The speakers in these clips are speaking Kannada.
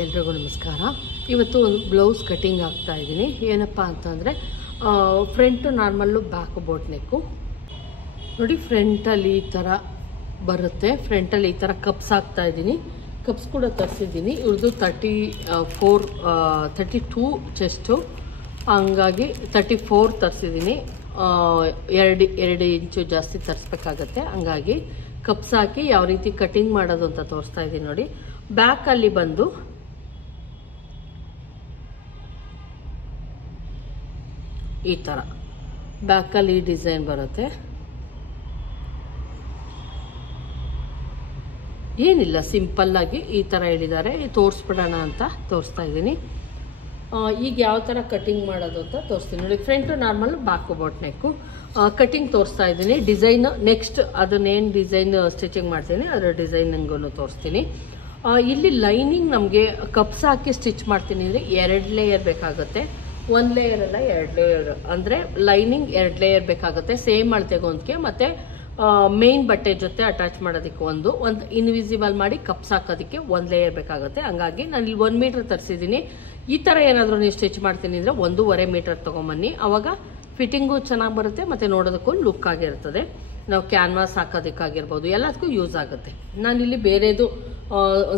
ಎಲ್ರಿಗೂ ನಮಸ್ಕಾರ. ಇವತ್ತು ಒಂದು ಬ್ಲೌಸ್ ಕಟಿಂಗ್ ಆಗ್ತಾ ಇದ್ದೀನಿ. ಏನಪ್ಪ ಅಂತಂದರೆ ಫ್ರಂಟು ನಾರ್ಮಲ್ಲು, ಬ್ಯಾಕ್ ಬೋಟ್ ನೆಕ್ಕು. ನೋಡಿ, ಫ್ರಂಟಲ್ಲಿ ಈ ಥರ ಬರುತ್ತೆ. ಫ್ರಂಟಲ್ಲಿ ಈ ಥರ ಕಪ್ಸ್ ಹಾಕ್ತಾ ಇದ್ದೀನಿ. ಕಪ್ಸ್ ಕೂಡ ತರಿಸಿದ್ದೀನಿ. ಇವ್ರದ್ದು 32 ಚೆಸ್ಟು, ಹಂಗಾಗಿ 34 ತರಿಸಿದ್ದೀನಿ. 2 ಇಂಚು ಜಾಸ್ತಿ ತರಿಸ್ಬೇಕಾಗತ್ತೆ. ಹಂಗಾಗಿ ಕಪ್ಸ್ ಹಾಕಿ ಯಾವ ರೀತಿ ಕಟಿಂಗ್ ಮಾಡೋದು ಅಂತ ತೋರಿಸ್ತಾ ಇದ್ದೀನಿ. ನೋಡಿ, ಬ್ಯಾಕಲ್ಲಿ ಬಂದು ಈ ಥರ ಬ್ಯಾಕಲ್ಲಿ ಡಿಸೈನ್ ಬರುತ್ತೆ. ಏನಿಲ್ಲ, ಸಿಂಪಲ್ ಆಗಿ ಈ ಥರ ಹೇಳಿದ್ದಾರೆ. ತೋರಿಸ್ಬಿಡೋಣ ಅಂತ ತೋರಿಸ್ತಾ ಇದ್ದೀನಿ. ಈಗ ಯಾವ ಥರ ಕಟಿಂಗ್ ಮಾಡೋದು ಅಂತ ತೋರಿಸ್ತೀನಿ. ನೋಡಿ, ಫ್ರಂಟು ನಾರ್ಮಲ್, ಬ್ಯಾಕು ಬೋಟ್ ನೆಕ್ಕು ಕಟಿಂಗ್ ತೋರಿಸ್ತಾ ಇದ್ದೀನಿ. ಡಿಸೈನ್ ನೆಕ್ಸ್ಟ್ ಅದನ್ನೇನು ಡಿಸೈನ್ ಸ್ಟಿಚಿಂಗ್ ಮಾಡ್ತೀನಿ ಅದರ ಡಿಸೈನಿಂಗೂ ತೋರಿಸ್ತೀನಿ. ಇಲ್ಲಿ ಲೈನಿಂಗ್ ನಮಗೆ ಕಪ್ಸ್ ಹಾಕಿ ಸ್ಟಿಚ್ ಮಾಡ್ತೀನಿ ಅಂದರೆ 2 ಲೇಯರ್ ಬೇಕಾಗುತ್ತೆ. 1 ಲೇಯರ್ ಅಲ್ಲ, 2 ಲೇಯರ್. ಅಂದರೆ ಲೈನಿಂಗ್ 2 ಲೇಯರ್ ಬೇಕಾಗುತ್ತೆ. ಸೇಮ್ ಅಳತೆಗೆ ಒಂದಕ್ಕೆ, ಮತ್ತು ಮೇನ್ ಬಟ್ಟೆ ಜೊತೆ ಅಟ್ಯಾಚ್ ಮಾಡೋದಕ್ಕೆ ಒಂದು ಇನ್ವಿಸಿಬಲ್ ಮಾಡಿ ಕಪ್ಸ್ ಹಾಕೋದಕ್ಕೆ 1 ಲೇಯರ್ ಬೇಕಾಗುತ್ತೆ. ಹಂಗಾಗಿ ನಾನು ಇಲ್ಲಿ 1 ಮೀಟರ್ ತರಿಸಿದ್ದೀನಿ. ಈ ಥರ ಏನಾದರೂ ನೀವು ಸ್ಟಿಚ್ ಮಾಡ್ತೀನಿ ಅಂದರೆ 1.5 ಮೀಟರ್ ತೊಗೊಂಬನ್ನಿ. ಅವಾಗ ಫಿಟ್ಟಿಂಗು ಚೆನ್ನಾಗಿ ಬರುತ್ತೆ ಮತ್ತು ನೋಡೋದಕ್ಕೂ ಲುಕ್ ಆಗಿರ್ತದೆ. ನಾವು ಕ್ಯಾನ್ವಾಸ್ ಹಾಕೋದಕ್ಕಾಗಿರ್ಬೋದು, ಎಲ್ಲದಕ್ಕೂ ಯೂಸ್ ಆಗುತ್ತೆ. ನಾನಿಲ್ಲಿ ಬೇರೆದು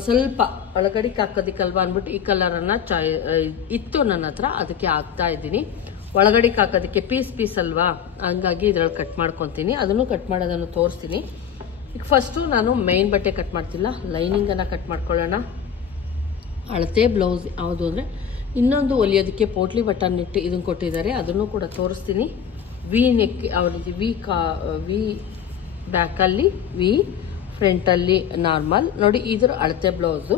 ಸ್ವಲ್ಪ ಒಳಗಡೆಗೆ ಹಾಕೋದಕ್ಕಲ್ವಾ ಅಂದ್ಬಿಟ್ಟು ಈ ಕಲರನ್ನು ಇತ್ತು ನನ್ನ ಹತ್ರ, ಅದಕ್ಕೆ ಹಾಕ್ತಾ ಇದ್ದೀನಿ. ಒಳಗಡೆಗೆ ಹಾಕೋದಕ್ಕೆ ಪೀಸ್ ಅಲ್ವಾ, ಹಂಗಾಗಿ ಇದ್ರಲ್ಲಿ ಕಟ್ ಮಾಡ್ಕೊತೀನಿ. ಅದನ್ನು ಕಟ್ ಮಾಡೋದನ್ನು ತೋರಿಸ್ತೀನಿ. ಈಗ ಫಸ್ಟು ನಾನು ಮೈನ್ ಬಟ್ಟೆ ಕಟ್ ಮಾಡ್ತಿಲ್ಲ, ಲೈನಿಂಗನ್ನು ಕಟ್ ಮಾಡ್ಕೊಳ್ಳೋಣ. ಅಳತೆ ಬ್ಲೌಸ್ ಯಾವುದು ಅಂದರೆ ಇನ್ನೊಂದು ಹೊಲಿಯೋದಕ್ಕೆ ಪೋಟ್ಲಿ ಬಟನ್ ಇಟ್ಟು ಇದನ್ನು ಕೊಟ್ಟಿದ್ದಾರೆ, ಅದನ್ನು ಕೂಡ ತೋರಿಸ್ತೀನಿ. ವಿ ನೆಕ್ ಯಾವ ರೀತಿ, ವಿ ಬ್ಯಾಕಲ್ಲಿ ವಿ, ಫ್ರಂಟಲ್ಲಿ ನಾರ್ಮಲ್. ನೋಡಿ, ಇದ್ರ ಅಳತೆ ಬ್ಲೌಸು.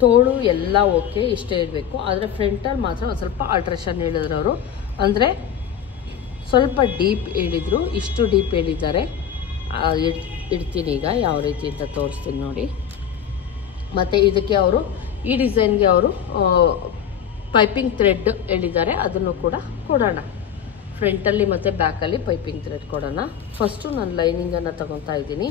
ತೋಳು ಎಲ್ಲ ಓಕೆ, ಇಷ್ಟೇ ಇರಬೇಕು. ಆದರೆ ಫ್ರಂಟಲ್ಲಿ ಮಾತ್ರ ಒಂದು ಸ್ವಲ್ಪ ಆಲ್ಟ್ರೇಷನ್ ಹೇಳಿದ್ರು ಅವರು. ಅಂದರೆ ಸ್ವಲ್ಪ ಡೀಪ್ ಹೇಳಿದರು, ಇಷ್ಟು ಡೀಪ್ ಹೇಳಿದ್ದಾರೆ. ಇಡ್ತೀನಿ ಈಗ ಯಾವ ರೀತಿ ಅಂತ ತೋರಿಸ್ತೀನಿ ನೋಡಿ. ಮತ್ತು ಇದಕ್ಕೆ ಅವರು ಈ ಡಿಸೈನ್ಗೆ ಅವರು ಪೈಪಿಂಗ್ ಥ್ರೆಡ್ ಹೇಳಿದ್ದಾರೆ, ಅದನ್ನು ಕೂಡ ಕೊಡೋಣ. ಫ್ರಂಟಲ್ಲಿ ಮತ್ತು ಬ್ಯಾಕಲ್ಲಿ ಪೈಪಿಂಗ್ ಥ್ರೆಡ್ ಕೊಡೋಣ. ಫಸ್ಟು ನಾನು ಲೈನಿಂಗನ್ನು ತಗೊತಾ ಇದ್ದೀನಿ.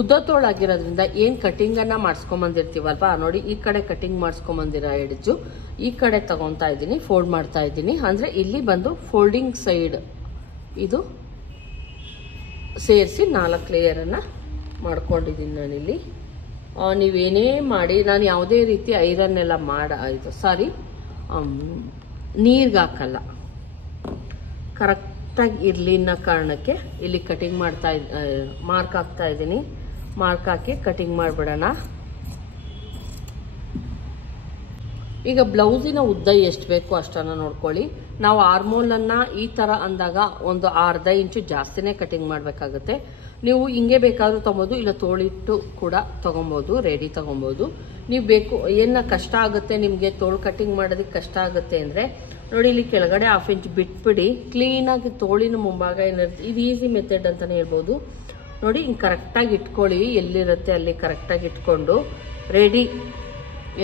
ಉದ್ದ ತೋಳಾಗಿರೋದ್ರಿಂದ ಏನು ಕಟಿಂಗನ್ನು ಮಾಡಿಸ್ಕೊಂಬಂದಿರ್ತೀವಲ್ವ, ನೋಡಿ ಈ ಕಡೆ ಕಟಿಂಗ್ ಮಾಡಿಸ್ಕೊಂಬಂದಿರೋ ಎಡ್ಜು ಈ ಕಡೆ ತಗೊತಾ ಇದ್ದೀನಿ, ಫೋಲ್ಡ್ ಮಾಡ್ತಾ ಇದ್ದೀನಿ. ಅಂದರೆ ಇಲ್ಲಿ ಬಂದು ಫೋಲ್ಡಿಂಗ್ ಸೈಡ್ ಇದು ಸೇರಿಸಿ 4 ಲೇಯರನ್ನು ಮಾಡ್ಕೊಂಡಿದ್ದೀನಿ ನಾನಿಲ್ಲಿ. ನೀವೇನೇ ಮಾಡಿ, ನಾನು ಯಾವುದೇ ರೀತಿ ಐರನ್ ಎಲ್ಲ ನೀರಿಗೆ ಹಾಕಲ್ಲ, ಕರೆಕ್ಟಾಗಿ ಇರಲಿ ಅನ್ನೋ ಕಾರಣಕ್ಕೆ ಇಲ್ಲಿ ಕಟಿಂಗ್ ಮಾಡ್ತಾ ಮಾರ್ಕ್ ಹಾಕ್ತಾ ಇದ್ದೀನಿ. ಮಾರ್ಕ್ ಹಾಕಿ ಕಟಿಂಗ್ ಮಾಡಿಬಿಡೋಣ. ಈಗ ಬ್ಲೌಸಿನ ಉದ್ದ ಎಷ್ಟು ಬೇಕು ಅಷ್ಟನ್ನು ನೋಡ್ಕೊಳ್ಳಿ. ನಾವು ಆರ್ಮೋಲನ್ನು ಈ ಥರ ಅಂದಾಗ ಒಂದು ಅರ್ಧ ಇಂಚು ಜಾಸ್ತಿನೇ ಕಟಿಂಗ್ ಮಾಡಬೇಕಾಗುತ್ತೆ. ನೀವು ಹಿಂಗೆ ಬೇಕಾದರೂ ತೊಗೊಬೋದು, ಇಲ್ಲ ತೋಳಿಟ್ಟು ಕೂಡ ತೊಗೊಬೋದು, ರೆಡಿ ತೊಗೊಬೋದು. ನೀವು ಬೇಕು ಏನ ಕಷ್ಟ ಆಗುತ್ತೆ ನಿಮಗೆ ತೋಳು ಕಟಿಂಗ್ ಮಾಡೋದಕ್ಕೆ ಕಷ್ಟ ಆಗುತ್ತೆ ಅಂದರೆ ನೋಡಿ, ಇಲ್ಲಿ ಕೆಳಗಡೆ 1/2 ಇಂಚ್ ಬಿಟ್ಬಿಡಿ. ಕ್ಲೀನಾಗಿ ತೋಳಿನ ಮುಂಭಾಗ ಏನಿರುತ್ತೆ, ಇದು ಈಸಿ ಮೆಥಡ್ ಅಂತಲೇ ಹೇಳ್ಬೋದು. ನೋಡಿ, ಹಿಂಗೆ ಕರೆಕ್ಟಾಗಿ ಇಟ್ಕೊಳ್ಳಿ, ಎಲ್ಲಿರುತ್ತೆ ಅಲ್ಲಿ ಕರೆಕ್ಟಾಗಿ ಇಟ್ಕೊಂಡು ರೆಡಿ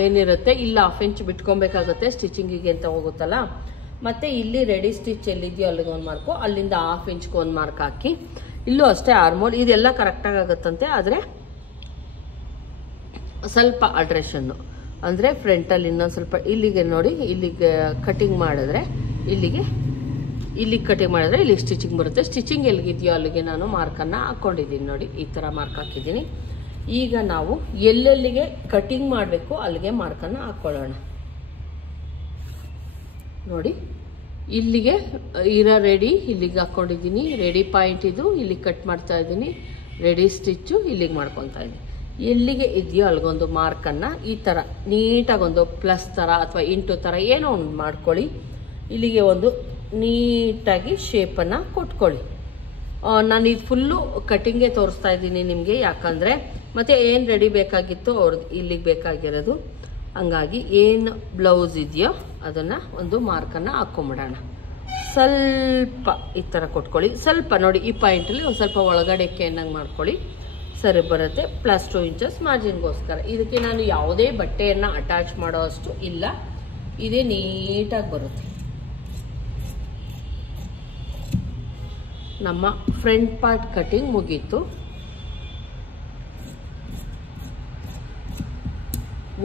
ಏನಿರುತ್ತೆ ಇಲ್ಲ 1/2 ಇಂಚ್ ಬಿಟ್ಕೊಬೇಕಾಗುತ್ತೆ ಸ್ಟಿಚಿಂಗಿಗೆ ಅಂತ ಹೋಗುತ್ತಲ್ಲ. ಮತ್ತು ಇಲ್ಲಿ ರೆಡಿ ಸ್ಟಿಚ್ ಎಲ್ಲಿದೆಯೋ ಅಲ್ಲಿಗೆ ಒಂದು ಮಾರ್ಕು, ಅಲ್ಲಿಂದ 1/2 ಇಂಚ್ಗೆ ಒಂದು ಮಾರ್ಕ್ ಹಾಕಿ. ಇಲ್ಲೂ ಅಷ್ಟೇ ಆರ್ಮೋಲ್ ಇದೆಲ್ಲ ಕರೆಕ್ಟಾಗಿ ಆಗುತ್ತಂತೆ. ಆದರೆ ಸ್ವಲ್ಪ ಅಲ್ಟ್ರೇಷನ್ನು ಅಂದರೆ ಫ್ರಂಟಲ್ಲಿ ಇನ್ನೊಂದು ಸ್ವಲ್ಪ ಇಲ್ಲಿಗೆ ನೋಡಿ, ಇಲ್ಲಿಗೆ ಕಟಿಂಗ್ ಮಾಡಿದ್ರೆ ಇಲ್ಲಿಗೆ ಕಟಿಂಗ್ ಮಾಡಿದ್ರೆ ಇಲ್ಲಿಗೆ ಸ್ಟಿಚಿಂಗ್ ಬರುತ್ತೆ. ಸ್ಟಿಚಿಂಗ್ ಎಲ್ಲಿಗಿದೆಯೋ ಅಲ್ಲಿಗೆ ನಾನು ಮಾರ್ಕನ್ನು ಹಾಕ್ಕೊಂಡಿದ್ದೀನಿ. ನೋಡಿ, ಈ ಥರ ಮಾರ್ಕ್ ಹಾಕಿದ್ದೀನಿ. ಈಗ ನಾವು ಎಲ್ಲೆಲ್ಲಿಗೆ ಕಟಿಂಗ್ ಮಾಡಬೇಕು ಅಲ್ಲಿಗೆ ಮಾರ್ಕನ್ನು ಹಾಕ್ಕೊಳ್ಳೋಣ. ನೋಡಿ, ಇಲ್ಲಿಗೆ ಇರೋ ರೆಡಿ ಇಲ್ಲಿಗೆ ಹಾಕ್ಕೊಂಡಿದ್ದೀನಿ. ರೆಡಿ ಪಾಯಿಂಟ್ ಇದು, ಇಲ್ಲಿಗೆ ಕಟ್ ಮಾಡ್ತಾ ಇದ್ದೀನಿ. ರೆಡಿ ಸ್ಟಿಚ್ಚು ಇಲ್ಲಿಗೆ ಮಾಡ್ಕೊತಾ ಇದ್ದೀನಿ. ಎಲ್ಲಿಗೆ ಇದೆಯೋ ಅಲ್ಲಿಗೊಂದು ಮಾರ್ಕನ್ನು ಈ ಥರ ನೀಟಾಗಿ ಒಂದು ಪ್ಲಸ್ ಥರ ಅಥವಾ ಇಂಟು ಥರ ಏನೋ ಒಂದು ಮಾಡ್ಕೊಳ್ಳಿ. ಇಲ್ಲಿಗೆ ಒಂದು ನೀಟಾಗಿ ಶೇಪನ್ನು ಕೊಟ್ಕೊಳ್ಳಿ. ನಾನು ಇದು ಫುಲ್ಲು ಕಟಿಂಗೇ ತೋರಿಸ್ತಾ ಇದ್ದೀನಿ ನಿಮಗೆ, ಯಾಕಂದರೆ ಮತ್ತು ಏನು ರೆಡಿ ಬೇಕಾಗಿತ್ತು ಅವ್ರದ್ದು ಇಲ್ಲಿಗೆ ಬೇಕಾಗಿರೋದು. ಹಂಗಾಗಿ ಏನು ಬ್ಲೌಸ್ ಇದೆಯೋ ಅದನ್ನು ಒಂದು ಮಾರ್ಕನ್ನು ಹಾಕ್ಕೊಂಬಿಡೋಣ. ಸ್ವಲ್ಪ ಈ ಥರ ಕೊಟ್ಕೊಳ್ಳಿ. ಸ್ವಲ್ಪ ನೋಡಿ, ಈ ಪಾಯಿಂಟಲ್ಲಿ ಒಂದು ಸ್ವಲ್ಪ ಒಳಗಡೆ ಕೆನ್ನಂಗೆ ಮಾಡ್ಕೊಳ್ಳಿ, ಸರಿ ಬರುತ್ತೆ. +2 ಇಂಚಸ್ ಮಾರ್ಜಿನ್ಗೋಸ್ಕರ. ಇದಕ್ಕೆ ನಾನು ಯಾವುದೇ ಬಟ್ಟೆಯನ್ನು ಅಟ್ಯಾಚ್ ಮಾಡೋ ಅಷ್ಟು ಇಲ್ಲ, ಇದೇ ನೀಟಾಗಿ ಬರುತ್ತೆ. ನಮ್ಮ ಫ್ರಂಟ್ ಪಾರ್ಟ್ ಕಟಿಂಗ್ ಮುಗೀತು.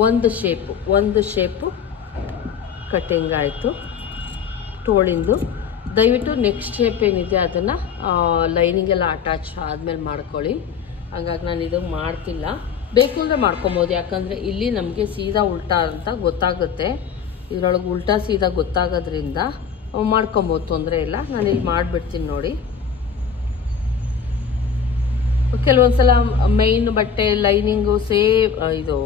ಒಂದು ಶೇಪು ಕಟ್ಟಿಂಗ್ ಆಯಿತು ತೋಳಿಂದು. ದಯವಿಟ್ಟು ನೆಕ್ಸ್ಟ್ ಶೇಪ್ ಏನಿದೆ ಅದನ್ನು ಲೈನಿಂಗೆಲ್ಲ ಅಟ್ಯಾಚ್ ಆದಮೇಲೆ ಮಾಡ್ಕೊಳ್ಳಿ. ಹಾಗಾಗಿ ನಾನು ಇದು ಮಾಡ್ತಿಲ್ಲ. ಬೇಕು ಅಂದರೆ ಮಾಡ್ಕೊಬೋದು, ಯಾಕಂದರೆ ಇಲ್ಲಿ ನಮಗೆ ಸೀದಾ ಉಲ್ಟಾ ಅಂತ ಗೊತ್ತಾಗುತ್ತೆ. ಇದರೊಳಗೆ ಉಲ್ಟಾ ಸೀದಾ ಗೊತ್ತಾಗೋದ್ರಿಂದ ಮಾಡ್ಕೊಬೋದು, ತೊಂದರೆ ಇಲ್ಲ. ನಾನು ಇಲ್ಲಿ ಮಾಡಿಬಿಡ್ತೀನಿ ನೋಡಿ. ಕೆಲವೊಂದ್ಸಲ ಮೈನ್ ಬಟ್ಟೆ ಲೈನಿಂಗು ಇದು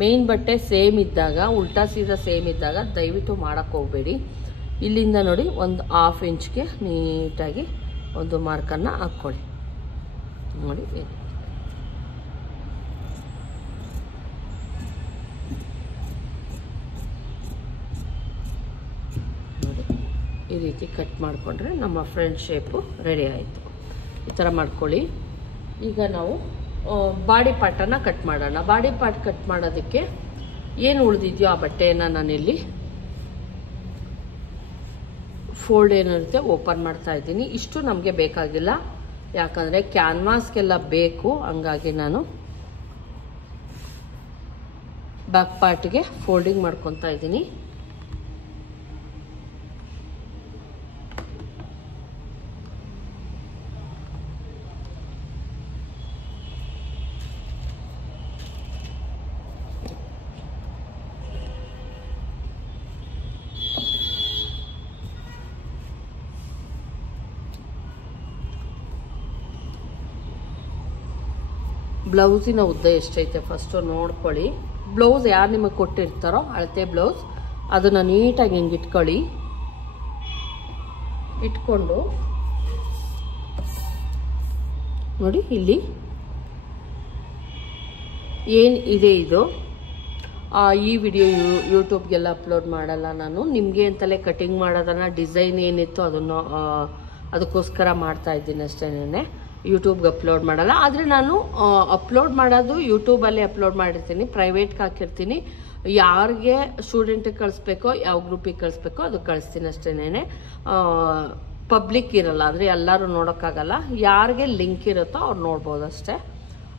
ಮೇನ್ ಬಟ್ಟೆ ಸೇಮ್ ಇದ್ದಾಗ, ಉಲ್ಟಾ ಸೀದಾ ಸೇಮ್ ಇದ್ದಾಗ ದಯವಿಟ್ಟು ಮಾಡೋಕ್ಕೆ ಹೋಗಬೇಡಿ. ಇಲ್ಲಿಂದ ನೋಡಿ ಒಂದು 1/2 ಇಂಚ್ಗೆ ನೀಟಾಗಿ ಒಂದು ಮಾರ್ಕನ್ನು ಹಾಕ್ಕೊಳ್ಳಿ. ನೋಡಿ ಈ ರೀತಿ ಕಟ್ ಮಾಡಿಕೊಂಡ್ರೆ ನಮ್ಮ ಫ್ರಂಟ್ ಶೇಪು ರೆಡಿ ಆಯಿತು. ಈ ಥರ ಮಾಡ್ಕೊಳ್ಳಿ. ಈಗ ನಾವು ಬಾಡಿ ಪಾರ್ಟನ್ನು ಕಟ್ ಮಾಡೋಣ. ಬಾಡಿ ಪಾರ್ಟ್ ಕಟ್ ಮಾಡೋದಕ್ಕೆ ಏನು ಉಳಿದಿದೆಯೋ ಆ ಬಟ್ಟೆಯನ್ನು ನಾನಿಲ್ಲಿ ಫೋಲ್ಡ್ ಏನಿರುತ್ತೆ ಓಪನ್ ಮಾಡ್ತಾ ಇದ್ದೀನಿ. ಇಷ್ಟು ನಮಗೆ ಬೇಕಾಗಿಲ್ಲ, ಯಾಕಂದರೆ ಕ್ಯಾನ್ವಾಸ್ಗೆಲ್ಲ ಬೇಕು. ಹಂಗಾಗಿ ನಾನು ಬ್ಯಾಕ್ ಪಾರ್ಟ್ಗೆ ಫೋಲ್ಡಿಂಗ್ ಮಾಡ್ಕೊತಾ ಇದ್ದೀನಿ. ಬ್ಲೌಸಿನ ಉದ್ದ ಎಷ್ಟೈತೆ ಫಸ್ಟು ನೋಡ್ಕೊಳ್ಳಿ. ಬ್ಲೌಸ್ ಯಾರು ನಿಮಗೆ ಕೊಟ್ಟಿರ್ತಾರೋ ಅಳತೆ ಬ್ಲೌಸ್ ಅದನ್ನು ನೀಟಾಗಿ ಹಿಂಗೆ ಇಟ್ಕೊಳ್ಳಿ. ಇಟ್ಕೊಂಡು ನೋಡಿ ಇಲ್ಲಿ ಏನು ಇದೆ ಇದು. ಈ ವಿಡಿಯೋ ಯೂಟ್ಯೂಬ್ಗೆಲ್ಲ ಅಪ್ಲೋಡ್ ಮಾಡಲ್ಲ ನಾನು, ನಿಮಗೆ ಅಂತಲೇ ಕಟಿಂಗ್ ಮಾಡೋದನ್ನು ಡಿಸೈನ್ ಏನಿತ್ತು ಅದನ್ನು ಅದಕ್ಕೋಸ್ಕರ ಮಾಡ್ತಾ ಇದ್ದೀನಿ ಅಷ್ಟೇನೆ. ಯೂಟ್ಯೂಬ್ಗೆ ಅಪ್ಲೋಡ್ ಮಾಡಲ್ಲ. ಆದರೆ ನಾನು ಅಪ್ಲೋಡ್ ಮಾಡೋದು ಯೂಟ್ಯೂಬಲ್ಲಿ ಅಪ್ಲೋಡ್ ಮಾಡಿರ್ತೀನಿ, ಪ್ರೈವೇಟ್ಗೆ ಹಾಕಿರ್ತೀನಿ. ಯಾರಿಗೆ ಸ್ಟೂಡೆಂಟಿಗೆ ಕಳಿಸ್ಬೇಕೋ, ಯಾವ ಗ್ರೂಪಿಗೆ ಕಳಿಸ್ಬೇಕೋ ಅದು ಕಳಿಸ್ತೀನಿ ಅಷ್ಟೇನೆ. ಪಬ್ಲಿಕ್ ಇರಲ್ಲ, ಅಂದರೆ ಎಲ್ಲರೂ ನೋಡೋಕ್ಕಾಗಲ್ಲ. ಯಾರಿಗೆ ಲಿಂಕ್ ಇರುತ್ತೋ ಅವ್ರು ನೋಡ್ಬೋದು ಅಷ್ಟೇ.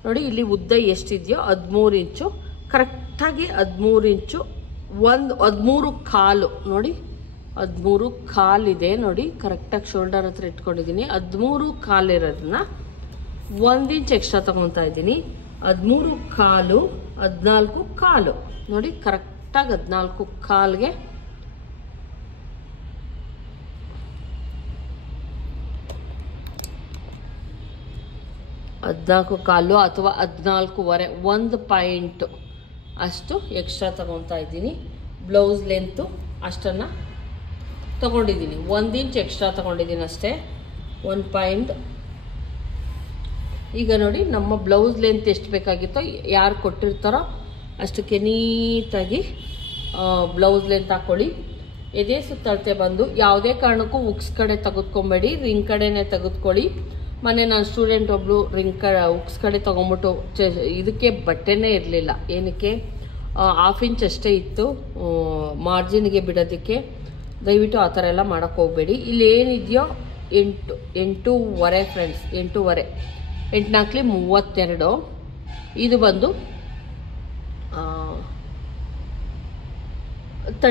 ನೋಡಿ ಇಲ್ಲಿ ಉದ್ದ ಎಷ್ಟಿದೆಯೋ 13 ಇಂಚು ಕರೆಕ್ಟಾಗಿ 13 ಇಂಚು 13 ಕಾಲು ನೋಡಿ 13 ಕಾಲಿದೆ ನೋಡಿ. ಕರೆಕ್ಟಾಗಿ ಶೋಲ್ಡರ್ ಹತ್ರ ಇಟ್ಕೊಂಡಿದ್ದೀನಿ. 13 ಕಾಲಿರೋದನ್ನ 1 ಇಂಚ್ ಎಕ್ಸ್ಟ್ರಾ ತಗೊತಾ ಇದ್ದೀನಿ. 13 ಕಾಲು 14 ಕಾಲು ನೋಡಿ. ಕರೆಕ್ಟಾಗಿ 14 ಕಾಲ್ಗೆ ಕಾಲು ಅಥವಾ 14.5 1 ಪಾಯಿಂಟ್ ಅಷ್ಟು ಎಕ್ಸ್ಟ್ರಾ ತಗೊತಾ ಇದ್ದೀನಿ. ಬ್ಲೌಸ್ ಲೆಂತು ಅಷ್ಟನ್ನು ತಗೊಂಡಿದ್ದೀನಿ. 1 ಇಂಚ್ ಎಕ್ಸ್ಟ್ರಾ ತಗೊಂಡಿದ್ದೀನಿ ಅಷ್ಟೇ, 1 ಪಾಯಿಂಟ್. ಈಗ ನೋಡಿ ನಮ್ಮ ಬ್ಲೌಸ್ ಲೆಂತ್ ಎಷ್ಟು ಬೇಕಾಗಿತ್ತೋ ಯಾರು ಕೊಟ್ಟಿರ್ತಾರೋ ಅಷ್ಟಕ್ಕೆ ನೀಟಾಗಿ ಬ್ಲೌಸ್ ಲೆಂತ್ ಹಾಕ್ಕೊಳ್ಳಿ. ಎದೆ ಸುತ್ತಳತೆ ಬಂದು ಯಾವುದೇ ಕಾರಣಕ್ಕೂ ಉಕ್ಸ್ ಕಡೆ ತೆಗೆದುಕೊಂಬೇಡಿ, ರಿಂಗ್ ಕಡೆನೇ ತೆಗೆದುಕೊಳ್ಳಿ. ಮೊನ್ನೆ ನಾನು ಸ್ಟೂಡೆಂಟ್ ಒಬ್ಬಳು ಉಕ್ಸ್ ಕಡೆ ತೊಗೊಂಬಿಟ್ಟು ಇದಕ್ಕೆ ಬಟ್ಟೆನೇ ಇರಲಿಲ್ಲ. ಏನಕ್ಕೆ 1/2 ಇಂಚ್ ಅಷ್ಟೇ ಇತ್ತು ಮಾರ್ಜಿನ್ಗೆ ಬಿಡೋದಕ್ಕೆ. ದಯವಿಟ್ಟು ಆ ಥರ ಎಲ್ಲ ಮಾಡೋಕ್ಕೆ ಹೋಗಬೇಡಿ. ಇಲ್ಲಿ ಏನಿದೆಯೋ 8.5 ಫ್ರೆಂಡ್ಸ್, 8.5 8 4 32. ಇದು ಬಂದು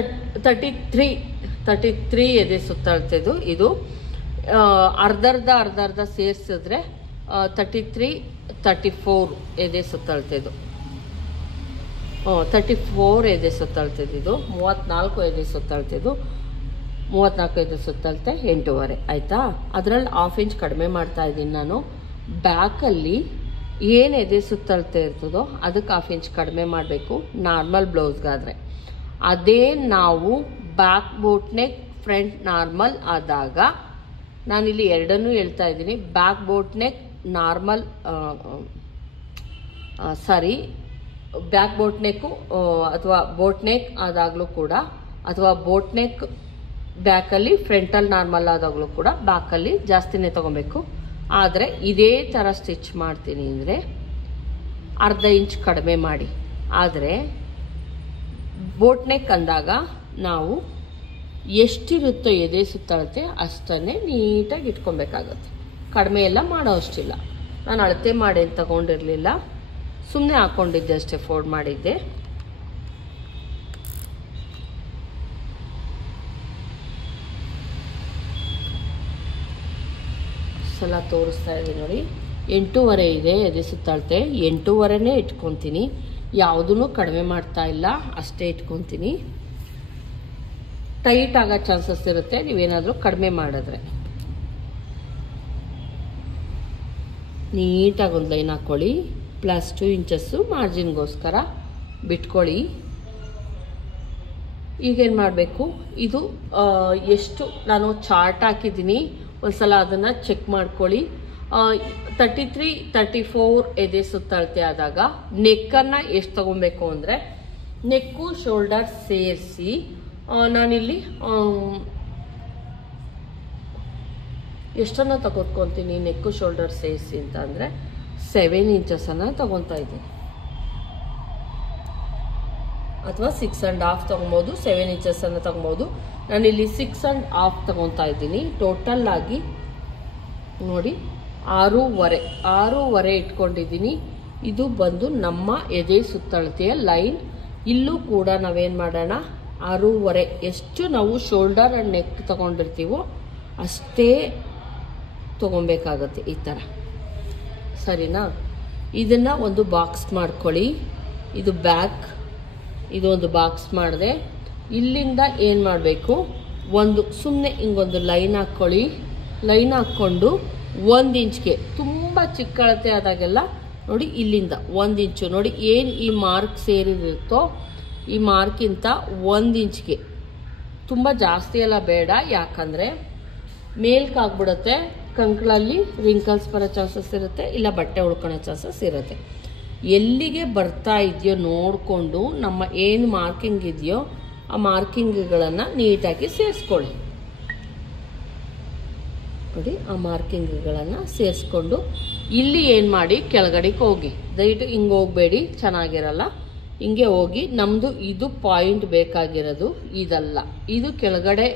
33 ಎದೆ ಸುತ್ತಳ್ತಿದ್ದು. ಇದು ಅರ್ಧ ಸೇರಿಸಿದ್ರೆ 33 34 ಎದೆ ಸುತ್ತಳ್ತಿದ್ದು. 34 ಎದೆ ಸುತ್ತಳ್ತಿದ್ದು. 34 ಎದೆ ಸುತ್ತಳ್ತಿದ್ದು. 34 ಎದೆ ಸುತ್ತಳತೆ 8.5 ಆಯಿತಾ. ಅದರಲ್ಲಿ 1/2 ಇಂಚ್ ಕಡಿಮೆ ಮಾಡ್ತಾ ಇದ್ದೀನಿ ನಾನು. ಬ್ಯಾಕಲ್ಲಿ ಏನು ಎದೆ ಸುತ್ತಳತೆ ಇರ್ತದೋ ಅದಕ್ಕೆ 1/2 ಇಂಚ್ ಕಡಿಮೆ ಮಾಡಬೇಕು ನಾರ್ಮಲ್ ಬ್ಲೌಸ್ಗಾದರೆ. ಅದೇ ನಾವು back boat neck front normal ಆದಾಗ, ನಾನಿಲ್ಲಿ ಎರಡನ್ನೂ ಹೇಳ್ತಾ ಇದ್ದೀನಿ. Back boat neck normal back boat ನೆಕ್ಕು ಅಥವಾ ಬೋಟ್ ನೆಕ್ ಆದಾಗಲೂ ಕೂಡ, ಅಥವಾ ಬೋಟ್ ನೆಕ್ ಬ್ಯಾಕಲ್ಲಿ ಫ್ರಂಟಲ್ಲಿ ನಾರ್ಮಲ್ ಆದಾಗಲೂ ಕೂಡ ಬ್ಯಾಕಲ್ಲಿ ಜಾಸ್ತಿನೇ ತೊಗೊಬೇಕು. ಆದರೆ ಇದೇ ಥರ ಸ್ಟಿಚ್ ಮಾಡ್ತೀನಿ ಅಂದರೆ ಅರ್ಧ ಇಂಚ್ ಕಡಿಮೆ ಮಾಡಿ. ಆದರೆ ಬೋಟ್ ನೆಕ್ ಅಂದಾಗ ನಾವು ಎಷ್ಟಿರುತ್ತೋ ಎದೆ ಸುತ್ತಳತೆ ಅಷ್ಟನ್ನೇ ನೀಟಾಗಿ ಇಟ್ಕೊಬೇಕಾಗತ್ತೆ. ಕಡಿಮೆ ಎಲ್ಲ ಮಾಡೋ ಅಷ್ಟಿಲ್ಲ. ನಾನು ಅಳತೆ ಮಾಡಿ ತಗೊಂಡಿರಲಿಲ್ಲ, ಸುಮ್ಮನೆ ಹಾಕ್ಕೊಂಡಿದ್ದೆ ಅಷ್ಟೇ, ಫೋಲ್ಡ್ ಮಾಡಿದ್ದೆ. ಸಲ ತೋರಿಸ್ತಾ ಇದ್ದೀನಿ ನೋಡಿ. 8.5 ಇದೆ ಎದೆ ಸುತ್ತಳತೆ, 8.5ನೇ ಇಟ್ಕೊತೀನಿ. ಯಾವುದೂ ಕಡಿಮೆ ಮಾಡ್ತಾ ಇಲ್ಲ, ಅಷ್ಟೇ ಇಟ್ಕೊತೀನಿ. ಟೈಟ್ ಆಗೋ ಚಾನ್ಸಸ್ ಇರುತ್ತೆ ನೀವೇನಾದರೂ ಕಡಿಮೆ ಮಾಡಿದ್ರೆ. ನೀಟಾಗಿ ಒಂದು ಲೈನ್ ಹಾಕ್ಕೊಳ್ಳಿ. +2 ಇಂಚಸ್ಸು ಮಾರ್ಜಿನ್ಗೋಸ್ಕರ ಬಿಟ್ಕೊಳ್ಳಿ. ಈಗೇನು ಮಾಡಬೇಕು, ಇದು ಎಷ್ಟು ನಾನು ಚಾರ್ಟ್ ಹಾಕಿದ್ದೀನಿ, ಒಂದ್ಸಲ ಅದನ್ನು ಚೆಕ್ ಮಾಡ್ಕೊಳ್ಳಿ. 33, 34 ಎದೆ ಸುತ್ತಳತೆ ಆದಾಗ ನೆಕ್ಕನ್ನು ಎಷ್ಟು ತಗೊಬೇಕು ಅಂದರೆ, ನೆಕ್ಕು ಶೋಲ್ಡರ್ ಸೇರಿಸಿ ನಾನಿಲ್ಲಿ ಎಷ್ಟನ್ನು ತಗೊತ್ಕೊತೀನಿ ನೆಕ್ಕು ಶೋಲ್ಡರ್ ಸೇರಿಸಿ ಅಂತ ಅಂದರೆ 7 ಇಂಚಸನ್ನು ತಗೊತಾ ಇದ್ದೀನಿ, ಅಥವಾ 6.5 ತಗೊಬೋದು, 7 ಇಂಚಸನ್ನು ತಗೊಬೋದು. ನಾನಿಲ್ಲಿ 6.5 ತಗೊತಾ ಇದ್ದೀನಿ. ಟೋಟಲ್ ಆಗಿ ನೋಡಿ 6.5 ಇಟ್ಕೊಂಡಿದ್ದೀನಿ. ಇದು ಬಂದು ನಮ್ಮ ಎದೆ ಸುತ್ತಳತೆಯ ಲೈನ್. ಇಲ್ಲೂ ಕೂಡ ನಾವೇನು ಮಾಡೋಣ, 6.5 ಎಷ್ಟು ನಾವು ಶೋಲ್ಡರ್ ಆ್ಯಂಡ್ ನೆಕ್ ತಗೊಂಡಿರ್ತೀವೋ ಅಷ್ಟೇ ತೊಗೊಬೇಕಾಗತ್ತೆ ಈ ಥರ, ಸರಿನಾ? ಇದನ್ನು ಒಂದು ಬಾಕ್ಸ್ ಮಾಡ್ಕೊಳ್ಳಿ. ಇದು ಬ್ಯಾಕ್, ಇದು ಒಂದು ಬಾಕ್ಸ್ ಮಾಡಿದೆ. ಇಲ್ಲಿಂದ ಏನು ಮಾಡಬೇಕು, ಒಂದು ಸುಮ್ಮನೆ ಹಿಂಗೊಂದು ಲೈನ್ ಹಾಕ್ಕೊಳ್ಳಿ. ಲೈನ್ ಹಾಕ್ಕೊಂಡು 1 ಇಂಚ್ಗೆ, ತುಂಬ ಚಿಕ್ಕ ಅಳತೆ ಆದಾಗೆಲ್ಲ ನೋಡಿ ಇಲ್ಲಿಂದ 1 ಇಂಚು ನೋಡಿ, ಏನು ಈ ಮಾರ್ಕ್ ಸೇರಿರುತ್ತೋ ಈ ಮಾರ್ಕಿಂತ 1 ಇಂಚ್ಗೆ, ತುಂಬ ಜಾಸ್ತಿ ಎಲ್ಲ ಬೇಡ, ಯಾಕಂದರೆ ಮೇಲ್ಕಾಗ್ಬಿಡುತ್ತೆ, ಕಂಕ್ಳಲ್ಲಿ ರಿಂಕಲ್ಸ್ ಬರೋ ಚಾನ್ಸಸ್ ಇರುತ್ತೆ, ಇಲ್ಲ ಬಟ್ಟೆ ಉಳ್ಕೊಳೋ ಚಾನ್ಸಸ್ ಇರುತ್ತೆ. ಎಲ್ಲಿಗೆ ಬರ್ತಾ ಇದೆಯೋ ನೋಡಿಕೊಂಡು ನಮ್ಮ ಏನು ಮಾರ್ಕಿಂಗ್ ಇದೆಯೋ ಆ ಮಾರ್ಕಿಂಗ್ಗಳನ್ನು ನೀಟಾಗಿ ಸೇರಿಸ್ಕೊಳ್ಳಿ. ನೋಡಿ ಆ ಮಾರ್ಕಿಂಗ್ಗಳನ್ನು ಸೇರಿಸ್ಕೊಂಡು ಇಲ್ಲಿ ಏನು ಮಾಡಿ, ಕೆಳಗಡೆಗೆ ಹೋಗಿ. ದಯವಿಟ್ಟು ಹಿಂಗೆ ಹೋಗಬೇಡಿ, ಚೆನ್ನಾಗಿರಲ್ಲ. ಹಿಂಗೆ ಹೋಗಿ ನಮ್ಮದು ಇದು ಪಾಯಿಂಟ್ ಬೇಕಾಗಿರೋದು ಇದಲ್ಲ, ಇದು ಕೆಳಗಡೆ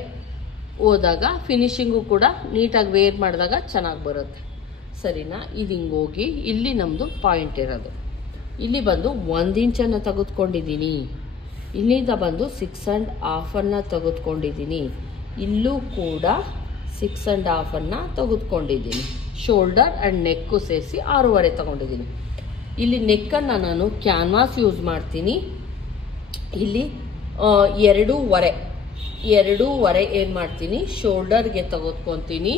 ಹೋದಾಗ ಫಿನಿಶಿಂಗು ಕೂಡ ನೀಟಾಗಿ ವೇರ್ ಮಾಡಿದಾಗ ಚೆನ್ನಾಗಿ ಬರುತ್ತೆ, ಸರಿನಾ? ಇದು ಹಿಂಗೆ ಹೋಗಿ ಇಲ್ಲಿ ನಮ್ಮದು ಪಾಯಿಂಟ್ ಇರೋದು. ಇಲ್ಲಿ ಬಂದು 1 ಇಂಚನ್ನು ತೆಗೆದುಕೊಂಡಿದ್ದೀನಿ. ಇಲ್ಲಿಂದ ಬಂದು 6.5 ತೆಗೆದುಕೊಂಡಿದ್ದೀನಿ. ಇಲ್ಲೂ ಕೂಡ 6.5 ತೆಗೆದುಕೊಂಡಿದ್ದೀನಿ. ಶೋಲ್ಡರ್ ಆ್ಯಂಡ್ ನೆಕ್ಕು ಸೇರಿಸಿ 6.5 ತಗೊಂಡಿದ್ದೀನಿ. ಇಲ್ಲಿ ನೆಕ್ಕನ್ನು ನಾನು ಕ್ಯಾನ್ವಾಸ್ ಯೂಸ್ ಮಾಡ್ತೀನಿ. ಇಲ್ಲಿ 2.5 ಏನು ಮಾಡ್ತೀನಿ, ಶೋಲ್ಡರ್ಗೆ ತೆಗೆದುಕೊತೀನಿ,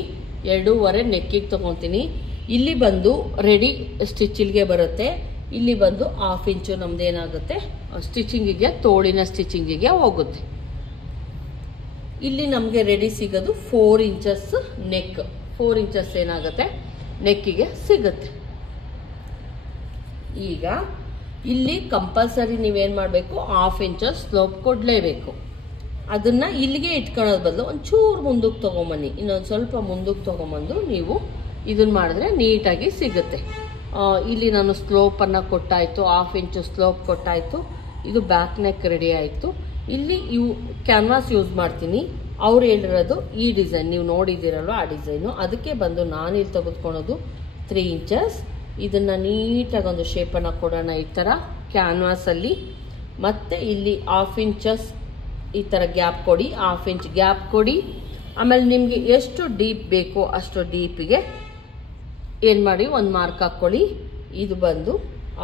2.5 ನೆಕ್ಕಿಗೆ ತೊಗೊತೀನಿ. ಇಲ್ಲಿ ಬಂದು ರೆಡಿ ಸ್ಟಿಚಿಲ್ಗೆ ಬರುತ್ತೆ. ಇಲ್ಲಿ ಬಂದು 1/2 ಇಂಚು ನಮ್ದು ಏನಾಗುತ್ತೆ ಸ್ಟಿಚಿಂಗಿಗೆ, ತೋಳಿನ ಸ್ಟಿಚಿಂಗಿಗೆ ಹೋಗುತ್ತೆ. ಇಲ್ಲಿ ನಮಗೆ ರೆಡಿ ಸಿಗೋದು 4 ಇಂಚಸ್ ನೆಕ್. 4 ಇಂಚಸ್ ಏನಾಗುತ್ತೆ ನೆಕ್ಕಿಗೆ ಸಿಗುತ್ತೆ. ಈಗ ಇಲ್ಲಿ ಕಂಪಲ್ಸರಿ ನೀವೇನು ಮಾಡಬೇಕು, 1/2 ಇಂಚಸ್ ಸ್ಲೋಪ್ ಕೊಡಲೇಬೇಕು. ಅದನ್ನು ಇಲ್ಲಿಗೆ ಇಟ್ಕೊಳ್ಳೋದು ಬದಲು ಒಂಚೂರು ಮುಂದಕ್ಕೆ ತೊಗೊಂಬನ್ನಿ, ಇನ್ನೊಂದು ಸ್ವಲ್ಪ ಮುಂದಕ್ಕೆ ತೊಗೊಂಬಂದು ನೀವು ಇದನ್ನು ಮಾಡಿದ್ರೆ ನೀಟಾಗಿ ಸಿಗುತ್ತೆ. ಇಲ್ಲಿ ನಾನು ಸ್ಲೋಪನ್ನು ಕೊಟ್ಟಾಯಿತು, 1/2 ಇಂಚು ಸ್ಲೋಪ್ ಕೊಟ್ಟಾಯಿತು. ಇದು ಬ್ಯಾಕ್ ನೆಕ್ ರೆಡಿ ಆಯಿತು. ಇಲ್ಲಿ ಇವು ಕ್ಯಾನ್ವಾಸ್ ಯೂಸ್ ಮಾಡ್ತೀನಿ. ಅವ್ರು ಹೇಳಿರೋದು ಈ ಡಿಸೈನ್ ನೀವು ನೋಡಿದ್ದೀರಲ್ವ ಆ ಡಿಸೈನು, ಅದಕ್ಕೆ ಬಂದು ನಾನಿಲ್ಲಿ ತೆಗೆದುಕೊಳ್ಳೋದು 3 ಇಂಚಸ್. ಇದನ್ನು ನೀಟಾಗಿ ಒಂದು ಶೇಪನ್ನು ಕೊಡೋಣ ಈ ಥರ ಕ್ಯಾನ್ವಾಸಲ್ಲಿ. ಮತ್ತು ಇಲ್ಲಿ 1/2 ಇಂಚಸ್ ಈ ಥರ ಗ್ಯಾಪ್ ಕೊಡಿ, 1/2 ಇಂಚ್ ಗ್ಯಾಪ್ ಕೊಡಿ. ಆಮೇಲೆ ನಿಮಗೆ ಎಷ್ಟು ಡೀಪ್ ಬೇಕೋ ಅಷ್ಟು ಡೀಪಿಗೆ ಏನು ಮಾಡಿ ಒಂದು ಮಾರ್ಕ್ ಹಾಕ್ಕೊಳ್ಳಿ. ಇದು ಬಂದು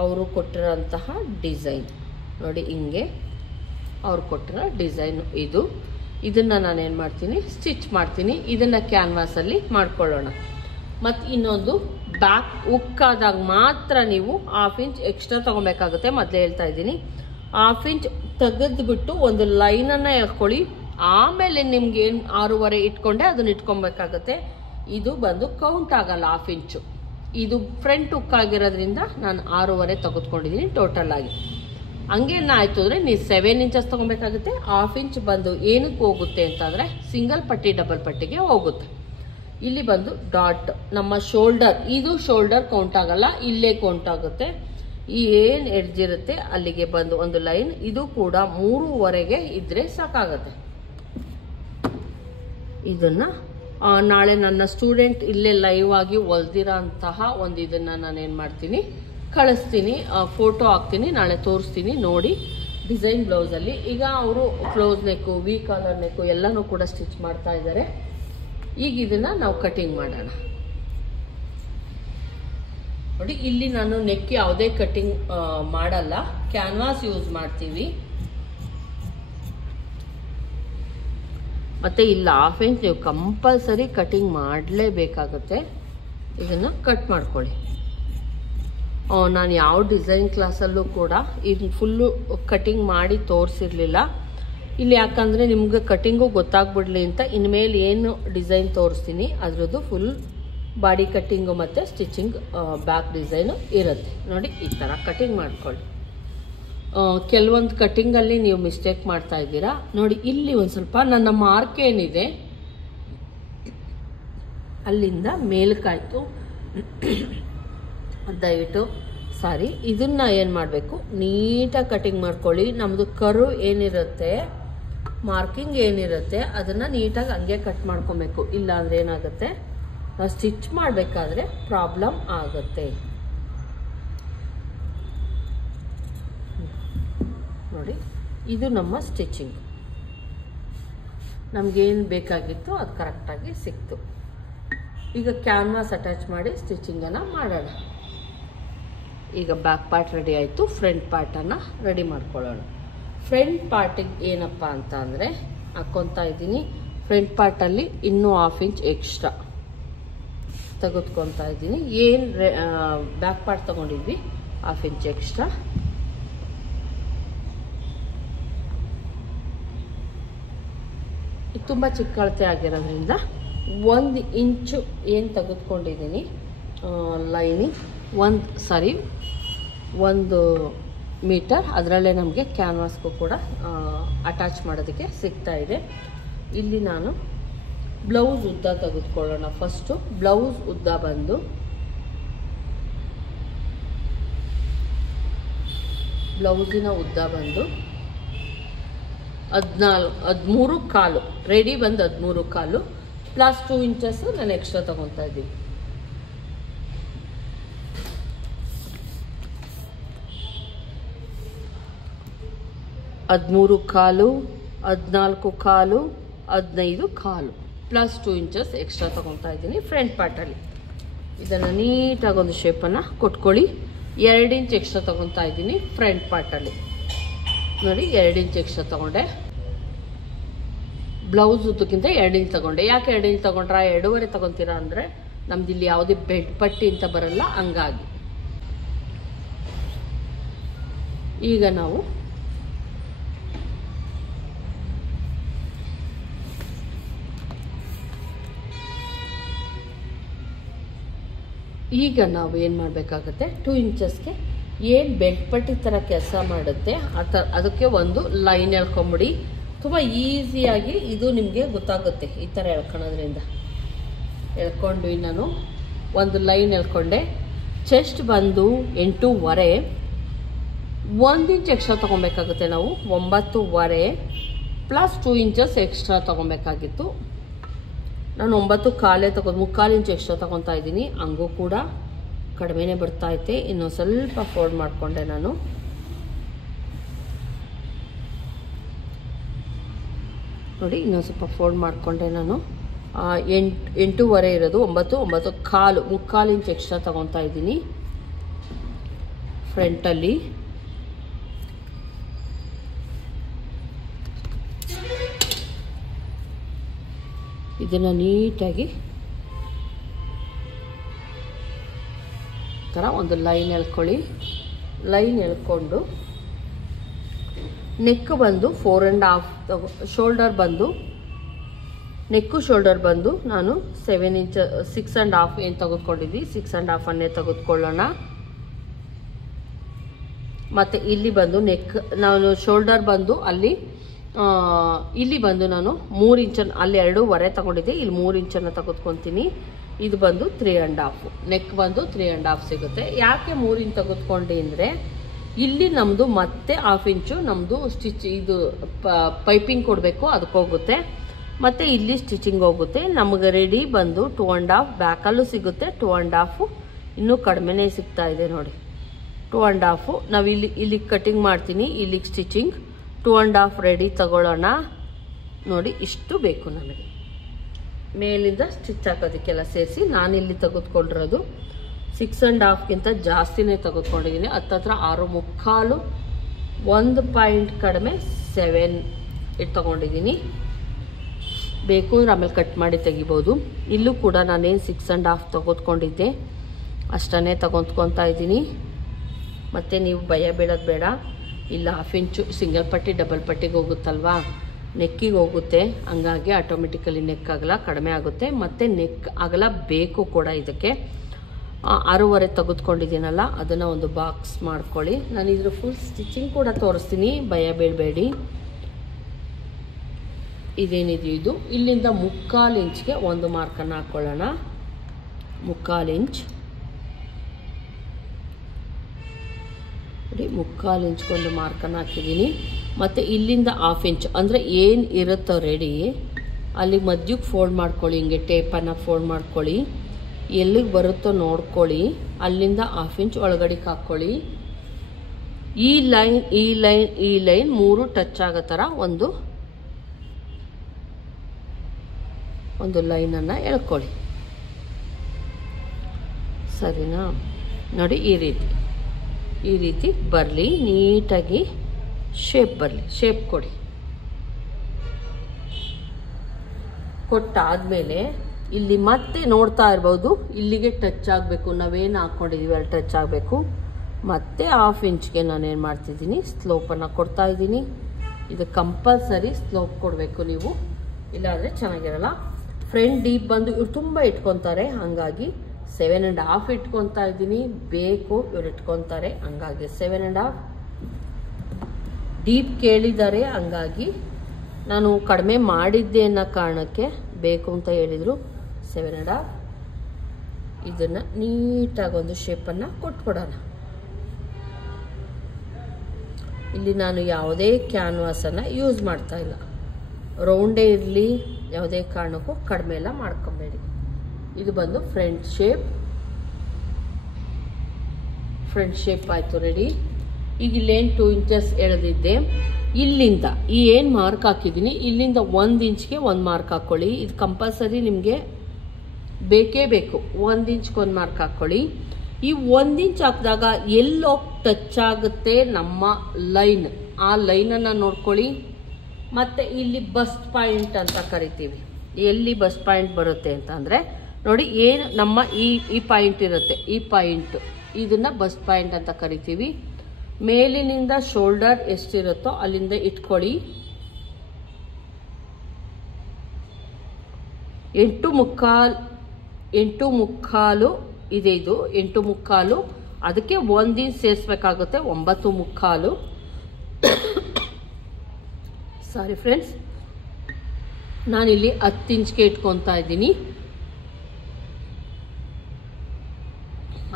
ಅವರು ಕೊಟ್ಟಿರೋಂತಹ ಡಿಸೈನ್ ನೋಡಿ, ಹಿಂಗೆ ಅವ್ರು ಕೊಟ್ಟಿರೋ ಡಿಸೈನು ಇದು. ಇದನ್ನು ನಾನೇನು ಮಾಡ್ತೀನಿ, ಸ್ಟಿಚ್ ಮಾಡ್ತೀನಿ. ಇದನ್ನು ಕ್ಯಾನ್ವಾಸಲ್ಲಿ ಮಾಡ್ಕೊಳ್ಳೋಣ. ಮತ್ತು ಇನ್ನೊಂದು ಬ್ಯಾಕ್ ಉಕ್ಕಾದಾಗ ಮಾತ್ರ ನೀವು 1/2 ಇಂಚ್ ಎಕ್ಸ್ಟ್ರಾ ತೊಗೊಬೇಕಾಗುತ್ತೆ. ಮೊದಲೇ ಹೇಳ್ತಾ ಇದ್ದೀನಿ, 1/2 ಇಂಚ್ ತೆಗೆದುಬಿಟ್ಟು ಒಂದು ಲೈನನ್ನು ಹಾಕ್ಕೊಳ್ಳಿ. ಆಮೇಲೆ ನಿಮ್ಗೆ ಏನು 6.5 ಇಟ್ಕೊಂಡೆ ಅದನ್ನ ಇಟ್ಕೊಬೇಕಾಗತ್ತೆ. ಇದು ಬಂದು ಕೌಂಟ್ ಆಗಲ್ಲ 1/2 ಇಂಚು. ಇದು ಫ್ರಂಟ್ ಉಕ್ಕಾಗಿರೋದ್ರಿಂದ ನಾನು 6.5 ತೆಗೆದುಕೊಂಡಿದ್ದೀನಿ ಟೋಟಲ್ ಆಗಿ. ಹಂಗೇನಾಯಿತು ಅಂದರೆ ನೀವು 7 ಇಂಚಸ್ ತೊಗೊಬೇಕಾಗುತ್ತೆ. 1/2 ಇಂಚ್ ಬಂದು ಏನಕ್ಕೆ ಹೋಗುತ್ತೆ ಅಂತಂದರೆ ಸಿಂಗಲ್ ಪಟ್ಟಿ ಡಬಲ್ ಪಟ್ಟಿಗೆ ಹೋಗುತ್ತೆ. ಇಲ್ಲಿ ಬಂದು ಡಾಟ್ ನಮ್ಮ ಶೋಲ್ಡರ್, ಇದು ಶೋಲ್ಡರ್ ಕೌಂಟ್ ಆಗಲ್ಲ, ಇಲ್ಲೇ ಕೌಂಟ್ ಆಗುತ್ತೆ. ಈ ಏನು ಎಡ್ಜ್ ಇರುತ್ತೆ ಅಲ್ಲಿಗೆ ಬಂದು ಒಂದು ಲೈನ್. ಇದು ಕೂಡ 3.5 ಇದ್ರೆ ಸಾಕಾಗತ್ತೆ. ಇದನ್ನು ನಾಳೆ ನನ್ನ ಸ್ಟೂಡೆಂಟ್ ಇಲ್ಲೇ ಲೈವ್ ಆಗಿ ಹೊಲ್ದಿರೋ ಅಂತಹ ಒಂದು ಇದನ್ನು ನಾನೇನು ಮಾಡ್ತೀನಿ, ಕಳಿಸ್ತೀನಿ, ಫೋಟೋ ಹಾಕ್ತೀನಿ, ನಾಳೆ ತೋರಿಸ್ತೀನಿ ನೋಡಿ ಡಿಸೈನ್ ಬ್ಲೌಸಲ್ಲಿ. ಈಗ ಅವರು ಕ್ಲೋಸ್ ನೆಕ್ಕು, ವಿ ಕಾಲರ್ ನೆಕ್ಕು ಎಲ್ಲನೂ ಕೂಡ ಸ್ಟಿಚ್ ಮಾಡ್ತಾ ಇದ್ದಾರೆ. ಈಗ ಇದನ್ನು ನಾವು ಕಟಿಂಗ್ ಮಾಡೋಣ. ನೋಡಿ ಇಲ್ಲಿ ನಾನು ನೆಕ್ ಯಾವುದೇ ಕಟಿಂಗ್ ಮಾಡಲ್ಲ, ಕ್ಯಾನ್ವಾಸ್ ಯೂಸ್ ಮಾಡ್ತೀವಿ. ಮತ್ತೆ ಇಲ್ಲಿ 1/2 ಇಂಚ್ ನೀವು ಕಂಪಲ್ಸರಿ ಕಟಿಂಗ್ ಮಾಡಲೇಬೇಕಾಗುತ್ತೆ. ಇದನ್ನು ಕಟ್ ಮಾಡ್ಕೊಳ್ಳಿ. ನಾನು ಯಾವ ಡಿಸೈನ್ ಕ್ಲಾಸಲ್ಲೂ ಕೂಡ ಇದು ಫುಲ್ಲು ಕಟಿಂಗ್ ಮಾಡಿ ತೋರಿಸಿರ್ಲಿಲ್ಲ. ಇಲ್ಲಿ ಯಾಕಂದರೆ ನಿಮ್ಗೆ ಕಟಿಂಗು ಗೊತ್ತಾಗ್ಬಿಡ್ಲಿ ಅಂತ ಇನ್ಮೇಲೆ ಏನು ಡಿಸೈನ್ ತೋರಿಸ್ತೀನಿ ಅದರದ್ದು ಫುಲ್ ಬಾಡಿ ಕಟ್ಟಿಂಗು ಮತ್ತು ಸ್ಟಿಚಿಂಗ್ ಬ್ಯಾಕ್ ಡಿಸೈನು ಇರುತ್ತೆ. ನೋಡಿ ಈ ಥರ ಕಟಿಂಗ್ ಮಾಡ್ಕೊಳ್ಳಿ. ಕೆಲವೊಂದು ಕಟಿಂಗಲ್ಲಿ ನೀವು ಮಿಸ್ಟೇಕ್ ಮಾಡ್ತಾ ಇದ್ದೀರಾ. ನೋಡಿ ಇಲ್ಲಿ ಒಂದು ಸ್ವಲ್ಪ ನನ್ನ ಮಾರ್ಕ್ ಏನಿದೆ ಅಲ್ಲಿಂದ ಮೇಲಕ್ಕಾಯ್ತು, ದಯವಿಟ್ಟು ಸಾರಿ. ಇದನ್ನ ಏನು ಮಾಡಬೇಕು, ನೀಟಾಗಿ ಕಟಿಂಗ್ ಮಾಡ್ಕೊಳ್ಳಿ. ನಮ್ಮದು ಕರ್ವ್ ಏನಿರುತ್ತೆ, ಮಾರ್ಕಿಂಗ್ ಏನಿರುತ್ತೆ ಅದನ್ನು ನೀಟಾಗಿ ಹಂಗೆ ಕಟ್ ಮಾಡ್ಕೊಬೇಕು. ಇಲ್ಲ ಅಂದರೆ ಏನಾಗುತ್ತೆ, ನಾವು ಸ್ಟಿಚ್ ಮಾಡಬೇಕಾದ್ರೆ ಪ್ರಾಬ್ಲಮ್ ಆಗುತ್ತೆ. ನೋಡಿ ಇದು ನಮ್ಮ ಸ್ಟಿಚಿಂಗ್. ನಮಗೇನು ಬೇಕಾಗಿತ್ತು ಅದು ಕರೆಕ್ಟಾಗಿ ಸಿಕ್ತು. ಈಗ ಕ್ಯಾನ್ವಾಸ್ ಅಟ್ಯಾಚ್ ಮಾಡಿ ಸ್ಟಿಚಿಂಗನ್ನು ಮಾಡೋಣ. ಈಗ ಬ್ಯಾಕ್ ಪಾರ್ಟ್ ರೆಡಿ ಆಯಿತು. ಫ್ರಂಟ್ ಪಾರ್ಟನ್ನು ರೆಡಿ ಮಾಡ್ಕೊಳ್ಳೋಣ. ಫ್ರಂಟ್ ಪಾರ್ಟಿಗೆ ಏನಪ್ಪ ಅಂತ ಅಂದರೆ ಹಾಕ್ಕೊತಾ ಇದ್ದೀನಿ. ಫ್ರಂಟ್ ಪಾರ್ಟಲ್ಲಿ ಇನ್ನೂ 1/2 ಇಂಚ್ ಎಕ್ಸ್ಟ್ರಾ ತೆಗೆದುಕೊತಾ ಇದ್ದೀನಿ. ಏನು ಬ್ಯಾಕ್ ಪಾರ್ಟ್ ತೊಗೊಂಡಿದ್ವಿ 1/2 ಇಂಚ್ ಎಕ್ಸ್ಟ್ರಾ. ಇದು ತುಂಬ ಚಿಕ್ಕ ಅಳತೆ ಆಗಿರೋದ್ರಿಂದ 1 ಇಂಚು ಏನು ತೆಗೆದುಕೊಂಡಿದ್ದೀನಿ ಲೈನಿಂಗ್, 1 ಮೀಟರ್ ಅದರಲ್ಲೇ ನಮಗೆ ಕ್ಯಾನ್ವಾಸ್ಗೂ ಕೂಡ ಅಟ್ಯಾಚ್ ಮಾಡೋದಕ್ಕೆ ಸಿಗ್ತಾ ಇದೆ. ಇಲ್ಲಿ ನಾನು ಬ್ಲೌಸ್ ಉದ್ದ ತೆಗೆದುಕೊಳ್ಳೋಣ. ಫಸ್ಟು ಬ್ಲೌಸ್ ಉದ್ದ ಬಂದು ಬ್ಲೌಸಿನ ಉದ್ದ ಬಂದು 13.25, ರೆಡಿ ಬಂದು 13.25 ಪ್ಲಸ್ 2 ಇಂಚಸ್ ನಾನು ಎಕ್ಸ್ಟ್ರಾ ತಗೊತಾ ಇದ್ದೀನಿ. ಹದಿಮೂರು ಕಾಲು, 14.25, 15.25 ಪ್ಲಸ್ 2 ಇಂಚಸ್ ಎಕ್ಸ್ಟ್ರಾ ತಗೊತಾ ಇದ್ದೀನಿ ಫ್ರಂಟ್ ಪಾರ್ಟಲ್ಲಿ. ಇದನ್ನು ನೀಟಾಗಿ ಒಂದು ಶೇಪನ್ನು ಕೊಟ್ಕೊಳ್ಳಿ. 2 ಇಂಚ್ ಎಕ್ಸ್ಟ್ರಾ ತಗೊತಾ ಇದ್ದೀನಿ ಫ್ರಂಟ್ ಪಾರ್ಟಲ್ಲಿ. ನೋಡಿ 2 ಇಂಚ್ ಎಕ್ಸ್ಟ್ರಾ ತಗೊಂಡೆ. ಬ್ಲೌಸ್ ಉದ್ದಕ್ಕಿಂತ 2 ಇಂಚ್ ತಗೊಂಡೆ. ಯಾಕೆ 2 ಇಂಚ್ ತಗೊಂಡ್ರೆ 2.5 ತಗೊತೀರಾ ಅಂದರೆ ನಮ್ದು ಇಲ್ಲಿ ಯಾವುದೇ ಬೆಡ್ ಪಟ್ಟಿ ಅಂತ ಬರಲ್ಲ, ಹಂಗಾಗಿ. ಈಗ ನಾವು ಏನು ಮಾಡಬೇಕಾಗುತ್ತೆ, 2 ಇಂಚಸ್ಗೆ ಏನು ಬೆಲ್ಟ್ ಪಟ್ಟಿ ಥರ ಕೆಲಸ ಮಾಡುತ್ತೆ ಅದಕ್ಕೆ ಒಂದು ಲೈನ್ ಎಳ್ಕೊಂಬಿಡಿ. ತುಂಬ ಈಸಿಯಾಗಿ ಇದು ನಿಮಗೆ ಗೊತ್ತಾಗುತ್ತೆ. ಈ ಥರ ಎಳ್ಕೊಳೋದ್ರಿಂದ ಎಳ್ಕೊಂಡು ನಾನು ಒಂದು ಲೈನ್ ಎಳ್ಕೊಂಡೆ. ಚೆಸ್ಟ್ ಬಂದು 8.25, 1 ಇಂಚ್ ಎಕ್ಸ್ಟ್ರಾ ತೊಗೊಬೇಕಾಗುತ್ತೆ. ನಾವು 9.25 ಪ್ಲಸ್ 2 ಇಂಚಸ್ ಎಕ್ಸ್ಟ್ರಾ ತೊಗೊಬೇಕಾಗಿತ್ತು. ನಾನು 9.25 ತಗೊಂಡು 3/4 ಇಂಚ್ ಎಕ್ಸ್ಟ್ರಾ ತೊಗೊತಾ ಇದ್ದೀನಿ. ಹಂಗೂ ಕೂಡ ಕಡಿಮೆನೇ ಬರ್ತೈತೆ. ಇನ್ನೊಂದು ಸ್ವಲ್ಪ ಫೋಲ್ಡ್ ಮಾಡಿಕೊಂಡೆ ನಾನು. ನೋಡಿ ಇನ್ನೊಂದು ಸ್ವಲ್ಪ ಫೋಲ್ಡ್ ಮಾಡಿಕೊಂಡೆ ನಾನು. 8.25 ಇರೋದು 9.25, 3/4 ಇಂಚ್ ಎಕ್ಸ್ಟ್ರಾ ತೊಗೊತಾ ಇದ್ದೀನಿ ಫ್ರಂಟಲ್ಲಿ. ಇದನ್ನು ನೀಟಾಗಿ ಥರ ಒಂದು ಲೈನ್ ಎಳ್ಕೊಳ್ಳಿ. ಲೈನ್ ಎಳ್ಕೊಂಡು ನೆಕ್ ಬಂದು 4.5, ಶೋಲ್ಡರ್ ಬಂದು ನೆಕ್ಕು ಶೋಲ್ಡರ್ ಬಂದು ನಾನು 7 ಇಂಚ್ 6.5 ಏನು ತೆಗೆದುಕೊಂಡಿದ್ವಿ 6.5 ತೆಗೆದುಕೊಳ್ಳೋಣ. ಮತ್ತು ಇಲ್ಲಿ ಬಂದು ನೆಕ್ ನಾನು ಶೋಲ್ಡರ್ ಬಂದು ಇಲ್ಲಿ ಬಂದು ನಾನು 3 ಇಂಚನ್ನು ಅಲ್ಲಿ 2.25 ತಗೊಂಡಿದ್ದೆ. ಇಲ್ಲಿ 3 ಇಂಚನ್ನು ತೆಗೆದುಕೊತೀನಿ. ಇದು ಬಂದು 3.5, ನೆಕ್ ಬಂದು 3.5 ಸಿಗುತ್ತೆ. ಯಾಕೆ 3 ಇಂಚ್ ತೆಗೆದುಕೊಂಡೆ ಅಂದರೆ ಇಲ್ಲಿ ನಮ್ಮದು ಮತ್ತೆ 1/2 ಇಂಚು ನಮ್ಮದು ಸ್ಟಿಚ್ ಇದು ಪೈಪಿಂಗ್ ಕೊಡಬೇಕು, ಅದಕ್ಕೆ ಹೋಗುತ್ತೆ. ಮತ್ತು ಇಲ್ಲಿ ಸ್ಟಿಚಿಂಗ್ ಹೋಗುತ್ತೆ. ನಮಗೆ ರೆಡಿ ಬಂದು 2.5, ಬ್ಯಾಕಲ್ಲೂ ಸಿಗುತ್ತೆ 2.5, ಇನ್ನೂ ಕಡಿಮೆನೇ ಸಿಗ್ತಾ ಇದೆ ನೋಡಿ 2.5. ನಾವು ಇಲ್ಲಿ ಕಟಿಂಗ್ ಮಾಡ್ತೀನಿ, ಇಲ್ಲಿಗೆ ಸ್ಟಿಚಿಂಗ್ 2.5 ರೆಡಿ ತಗೊಳ್ಳೋಣ. ನೋಡಿ ಇಷ್ಟು ಬೇಕು ನನಗೆ ಮೇಲಿಂದ ಸ್ಟಿಚ್ ಹಾಕೋದಕ್ಕೆಲ್ಲ ಸೇರಿಸಿ. ನಾನಿಲ್ಲಿ ತೆಗೆದುಕೊಂಡಿರೋದು 6.5ಗಿಂತ ಜಾಸ್ತಿನೇ ತೆಗೆದುಕೊಂಡಿದ್ದೀನಿ. ಹತ್ತತ್ರ 6.25, 1 ಪಾಯಿಂಟ್ ಕಡಿಮೆ 7 ಇಟ್ಟು ತೊಗೊಂಡಿದ್ದೀನಿ. ಬೇಕು ಅಂದರೆ ಆಮೇಲೆ ಕಟ್ ಮಾಡಿ ತೆಗಿಬೋದು. ಇಲ್ಲೂ ಕೂಡ ನಾನೇನು 6.5 ತೆಗೆದುಕೊಂಡಿದ್ದೆ ಅಷ್ಟನ್ನೇ ತೆಗೆದುಕೊತಾ ಇದ್ದೀನಿ. ಮತ್ತು ನೀವು ಭಯ ಬೀಳೋದು ಬೇಡ. ಇಲ್ಲ 1/2 ಇಂಚು ಸಿಂಗಲ್ ಪಟ್ಟಿ ಡಬಲ್ ಪಟ್ಟಿಗೆ ಹೋಗುತ್ತಲ್ವಾ, ನೆಕ್ಕಿಗೆ ಹೋಗುತ್ತೆ. ಹಂಗಾಗಿ ಆಟೋಮೆಟಿಕಲಿ ನೆಕ್ ಅಗಲ ಕಡಿಮೆ ಆಗುತ್ತೆ. ಮತ್ತು ನೆಕ್ ಅಗಲ ಬೇಕು ಕೂಡ. ಇದಕ್ಕೆ 6.5 ತೆಗೆದುಕೊಂಡಿದ್ದೀನಲ್ಲ, ಅದನ್ನು ಒಂದು ಬಾಕ್ಸ್ ಮಾಡ್ಕೊಳ್ಳಿ. ನಾನು ಇದ್ರ ಫುಲ್ ಸ್ಟಿಚಿಂಗ್ ಕೂಡ ತೋರಿಸ್ತೀನಿ, ಭಯ ಬೀಳಬೇಡಿ. ಇದೇನಿದೆಯೋ ಇದು ಇಲ್ಲಿಂದ 3/4 ಇಂಚ್ಗೆ ಒಂದು ಮಾರ್ಕನ್ನು ಹಾಕ್ಕೊಳ್ಳೋಣ. 3/4 ಇಂಚ್ ನೋಡಿ, 3/4 ಇಂಚ್ಗೊಂದು ಮಾರ್ಕನ್ನು ಹಾಕಿದ್ದೀನಿ. ಮತ್ತು ಇಲ್ಲಿಂದ 1/2 ಇಂಚ್ ಅಂದರೆ ಏನು ಇರುತ್ತೋ ರೆಡಿ ಅಲ್ಲಿ ಮಧ್ಯಕ್ಕೆ ಫೋಲ್ಡ್ ಮಾಡ್ಕೊಳ್ಳಿ. ಹಿಂಗೆ ಟೇಪನ್ನು ಫೋಲ್ಡ್ ಮಾಡ್ಕೊಳ್ಳಿ. ಎಲ್ಲಿಗೆ ಬರುತ್ತೋ ನೋಡ್ಕೊಳ್ಳಿ. ಅಲ್ಲಿಂದ 1/2 ಇಂಚ್ ಒಳಗಡೆಗೆ ಹಾಕ್ಕೊಳ್ಳಿ. ಈ ಲೈನ್ 3 ಟಚ್ ಆಗೋ ಥರ ಒಂದು ಲೈನನ್ನು ಎಳ್ಕೊಳ್ಳಿ. ಸರಿನಾ? ನೋಡಿ, ಈ ರೀತಿ ಬರಲಿ, ನೀಟಾಗಿ ಶೇಪ್ ಬರಲಿ. ಶೇಪ್ ಕೊಡಿ. ಕೊಟ್ಟಾದಮೇಲೆ ಇಲ್ಲಿ ಮತ್ತೆ ನೋಡ್ತಾ ಇರ್ಬೋದು, ಇಲ್ಲಿಗೆ ಟಚ್ ಆಗಬೇಕು. ನಾವೇನು ಹಾಕ್ಕೊಂಡಿದ್ದೀವಿ ಅಲ್ಲಿ ಟಚ್ ಆಗಬೇಕು. ಮತ್ತೆ 1/2 ಇಂಚ್ಗೆ ನಾನೇನು ಮಾಡ್ತಿದ್ದೀನಿ, ಸ್ಲೋಪನ್ನು ಕೊಡ್ತಾ ಇದ್ದೀನಿ. ಇದು ಕಂಪಲ್ಸರಿ ಸ್ಲೋಪ್ ಕೊಡಬೇಕು ನೀವು, ಇಲ್ಲಾಂದರೆ ಚೆನ್ನಾಗಿರಲ್ಲ. ಫ್ರಂಟ್ ಡೀಪ್ ಬಂದು ಇವ್ರು ತುಂಬ ಇಟ್ಕೊತಾರೆ, ಹಾಗಾಗಿ 7.5 ಇಟ್ಕೊತಾ ಇದ್ದೀನಿ. ಬೇಕು ಇವ್ರು ಇಟ್ಕೊತಾರೆ, ಹಂಗಾಗಿ 7.5. ಡೀಪ್ ಕೇಳಿದ್ದಾರೆ, ಹಂಗಾಗಿ ನಾನು ಕಡಿಮೆ ಮಾಡಿದ್ದೆ ಅನ್ನೋ ಕಾರಣಕ್ಕೆ ಬೇಕು ಅಂತ ಹೇಳಿದರು 7.5. ಇದನ್ನು ನೀಟಾಗಿ ಒಂದು ಶೇಪನ್ನು ಕೊಟ್ಕೊಡೋಣ. ಇಲ್ಲಿ ನಾನು ಯಾವುದೇ ಕ್ಯಾನ್ವಾಸನ್ನು ಯೂಸ್ ಮಾಡ್ತಾ ಇಲ್ಲ. ರೌಂಡೇ ಇರಲಿ, ಯಾವುದೇ ಕಾರಣಕ್ಕೂ ಕಡಿಮೆ ಎಲ್ಲ ಮಾಡ್ಕೊಬೇಡಿ. ಇದು ಬಂದು ಫ್ರಂಟ್ ಶೇಪ್ ಆಯಿತು, ರೆಡಿ. ಈಗ ಇಲ್ಲೇನು 2 ಇಂಚಸ್ ಎಳೆದಿದ್ದೆ, ಇಲ್ಲಿಂದ ಈ ಏನು ಮಾರ್ಕ್ ಹಾಕಿದ್ದೀನಿ ಇಲ್ಲಿಂದ 1 ಇಂಚ್ಗೆ ಒಂದು ಮಾರ್ಕ್ ಹಾಕ್ಕೊಳ್ಳಿ. ಇದು ಕಂಪಲ್ಸರಿ ನಿಮಗೆ ಬೇಕೇ ಬೇಕು. 1 ಇಂಚ್ಗೆ ಒಂದು ಮಾರ್ಕ್ ಹಾಕ್ಕೊಳ್ಳಿ. ಈ 1 ಇಂಚ್ ಹಾಕಿದಾಗ ಎಲ್ಲೋಗಿ ಟಚ್ ಆಗುತ್ತೆ ನಮ್ಮ ಲೈನ್, ಆ ಲೈನನ್ನು ನೋಡ್ಕೊಳ್ಳಿ. ಮತ್ತು ಇಲ್ಲಿ ಬಸ್ಟ್ ಪಾಯಿಂಟ್ ಅಂತ ಕರಿತೀವಿ. ಎಲ್ಲಿ ಬಸ್ಟ್ ಪಾಯಿಂಟ್ ಬರುತ್ತೆ ಅಂತ ಅಂದರೆ ನೋಡಿ, ಏನು ನಮ್ಮ ಈ ಪಾಯಿಂಟ್ ಇರುತ್ತೆ, ಈ ಪಾಯಿಂಟ್, ಇದನ್ನು ಬಸ್ಟ್ ಪಾಯಿಂಟ್ ಅಂತ ಕರಿತೀವಿ. ಮೇಲಿನಿಂದ ಶೋಲ್ಡರ್ ಎಷ್ಟಿರುತ್ತೋ ಅಲ್ಲಿಂದ ಇಟ್ಕೊಳ್ಳಿ. 8.25 ಇದೆ. ಇದು 8.25. ಅದಕ್ಕೆ 1 ಇಂಚ್ ಸೇರಿಸ್ಬೇಕಾಗುತ್ತೆ, 9.25. ಸಾರಿ ಫ್ರೆಂಡ್ಸ್, ನಾನಿಲ್ಲಿ 10 ಇಂಚ್ಗೆ ಇಟ್ಕೊತಾ ಇದ್ದೀನಿ.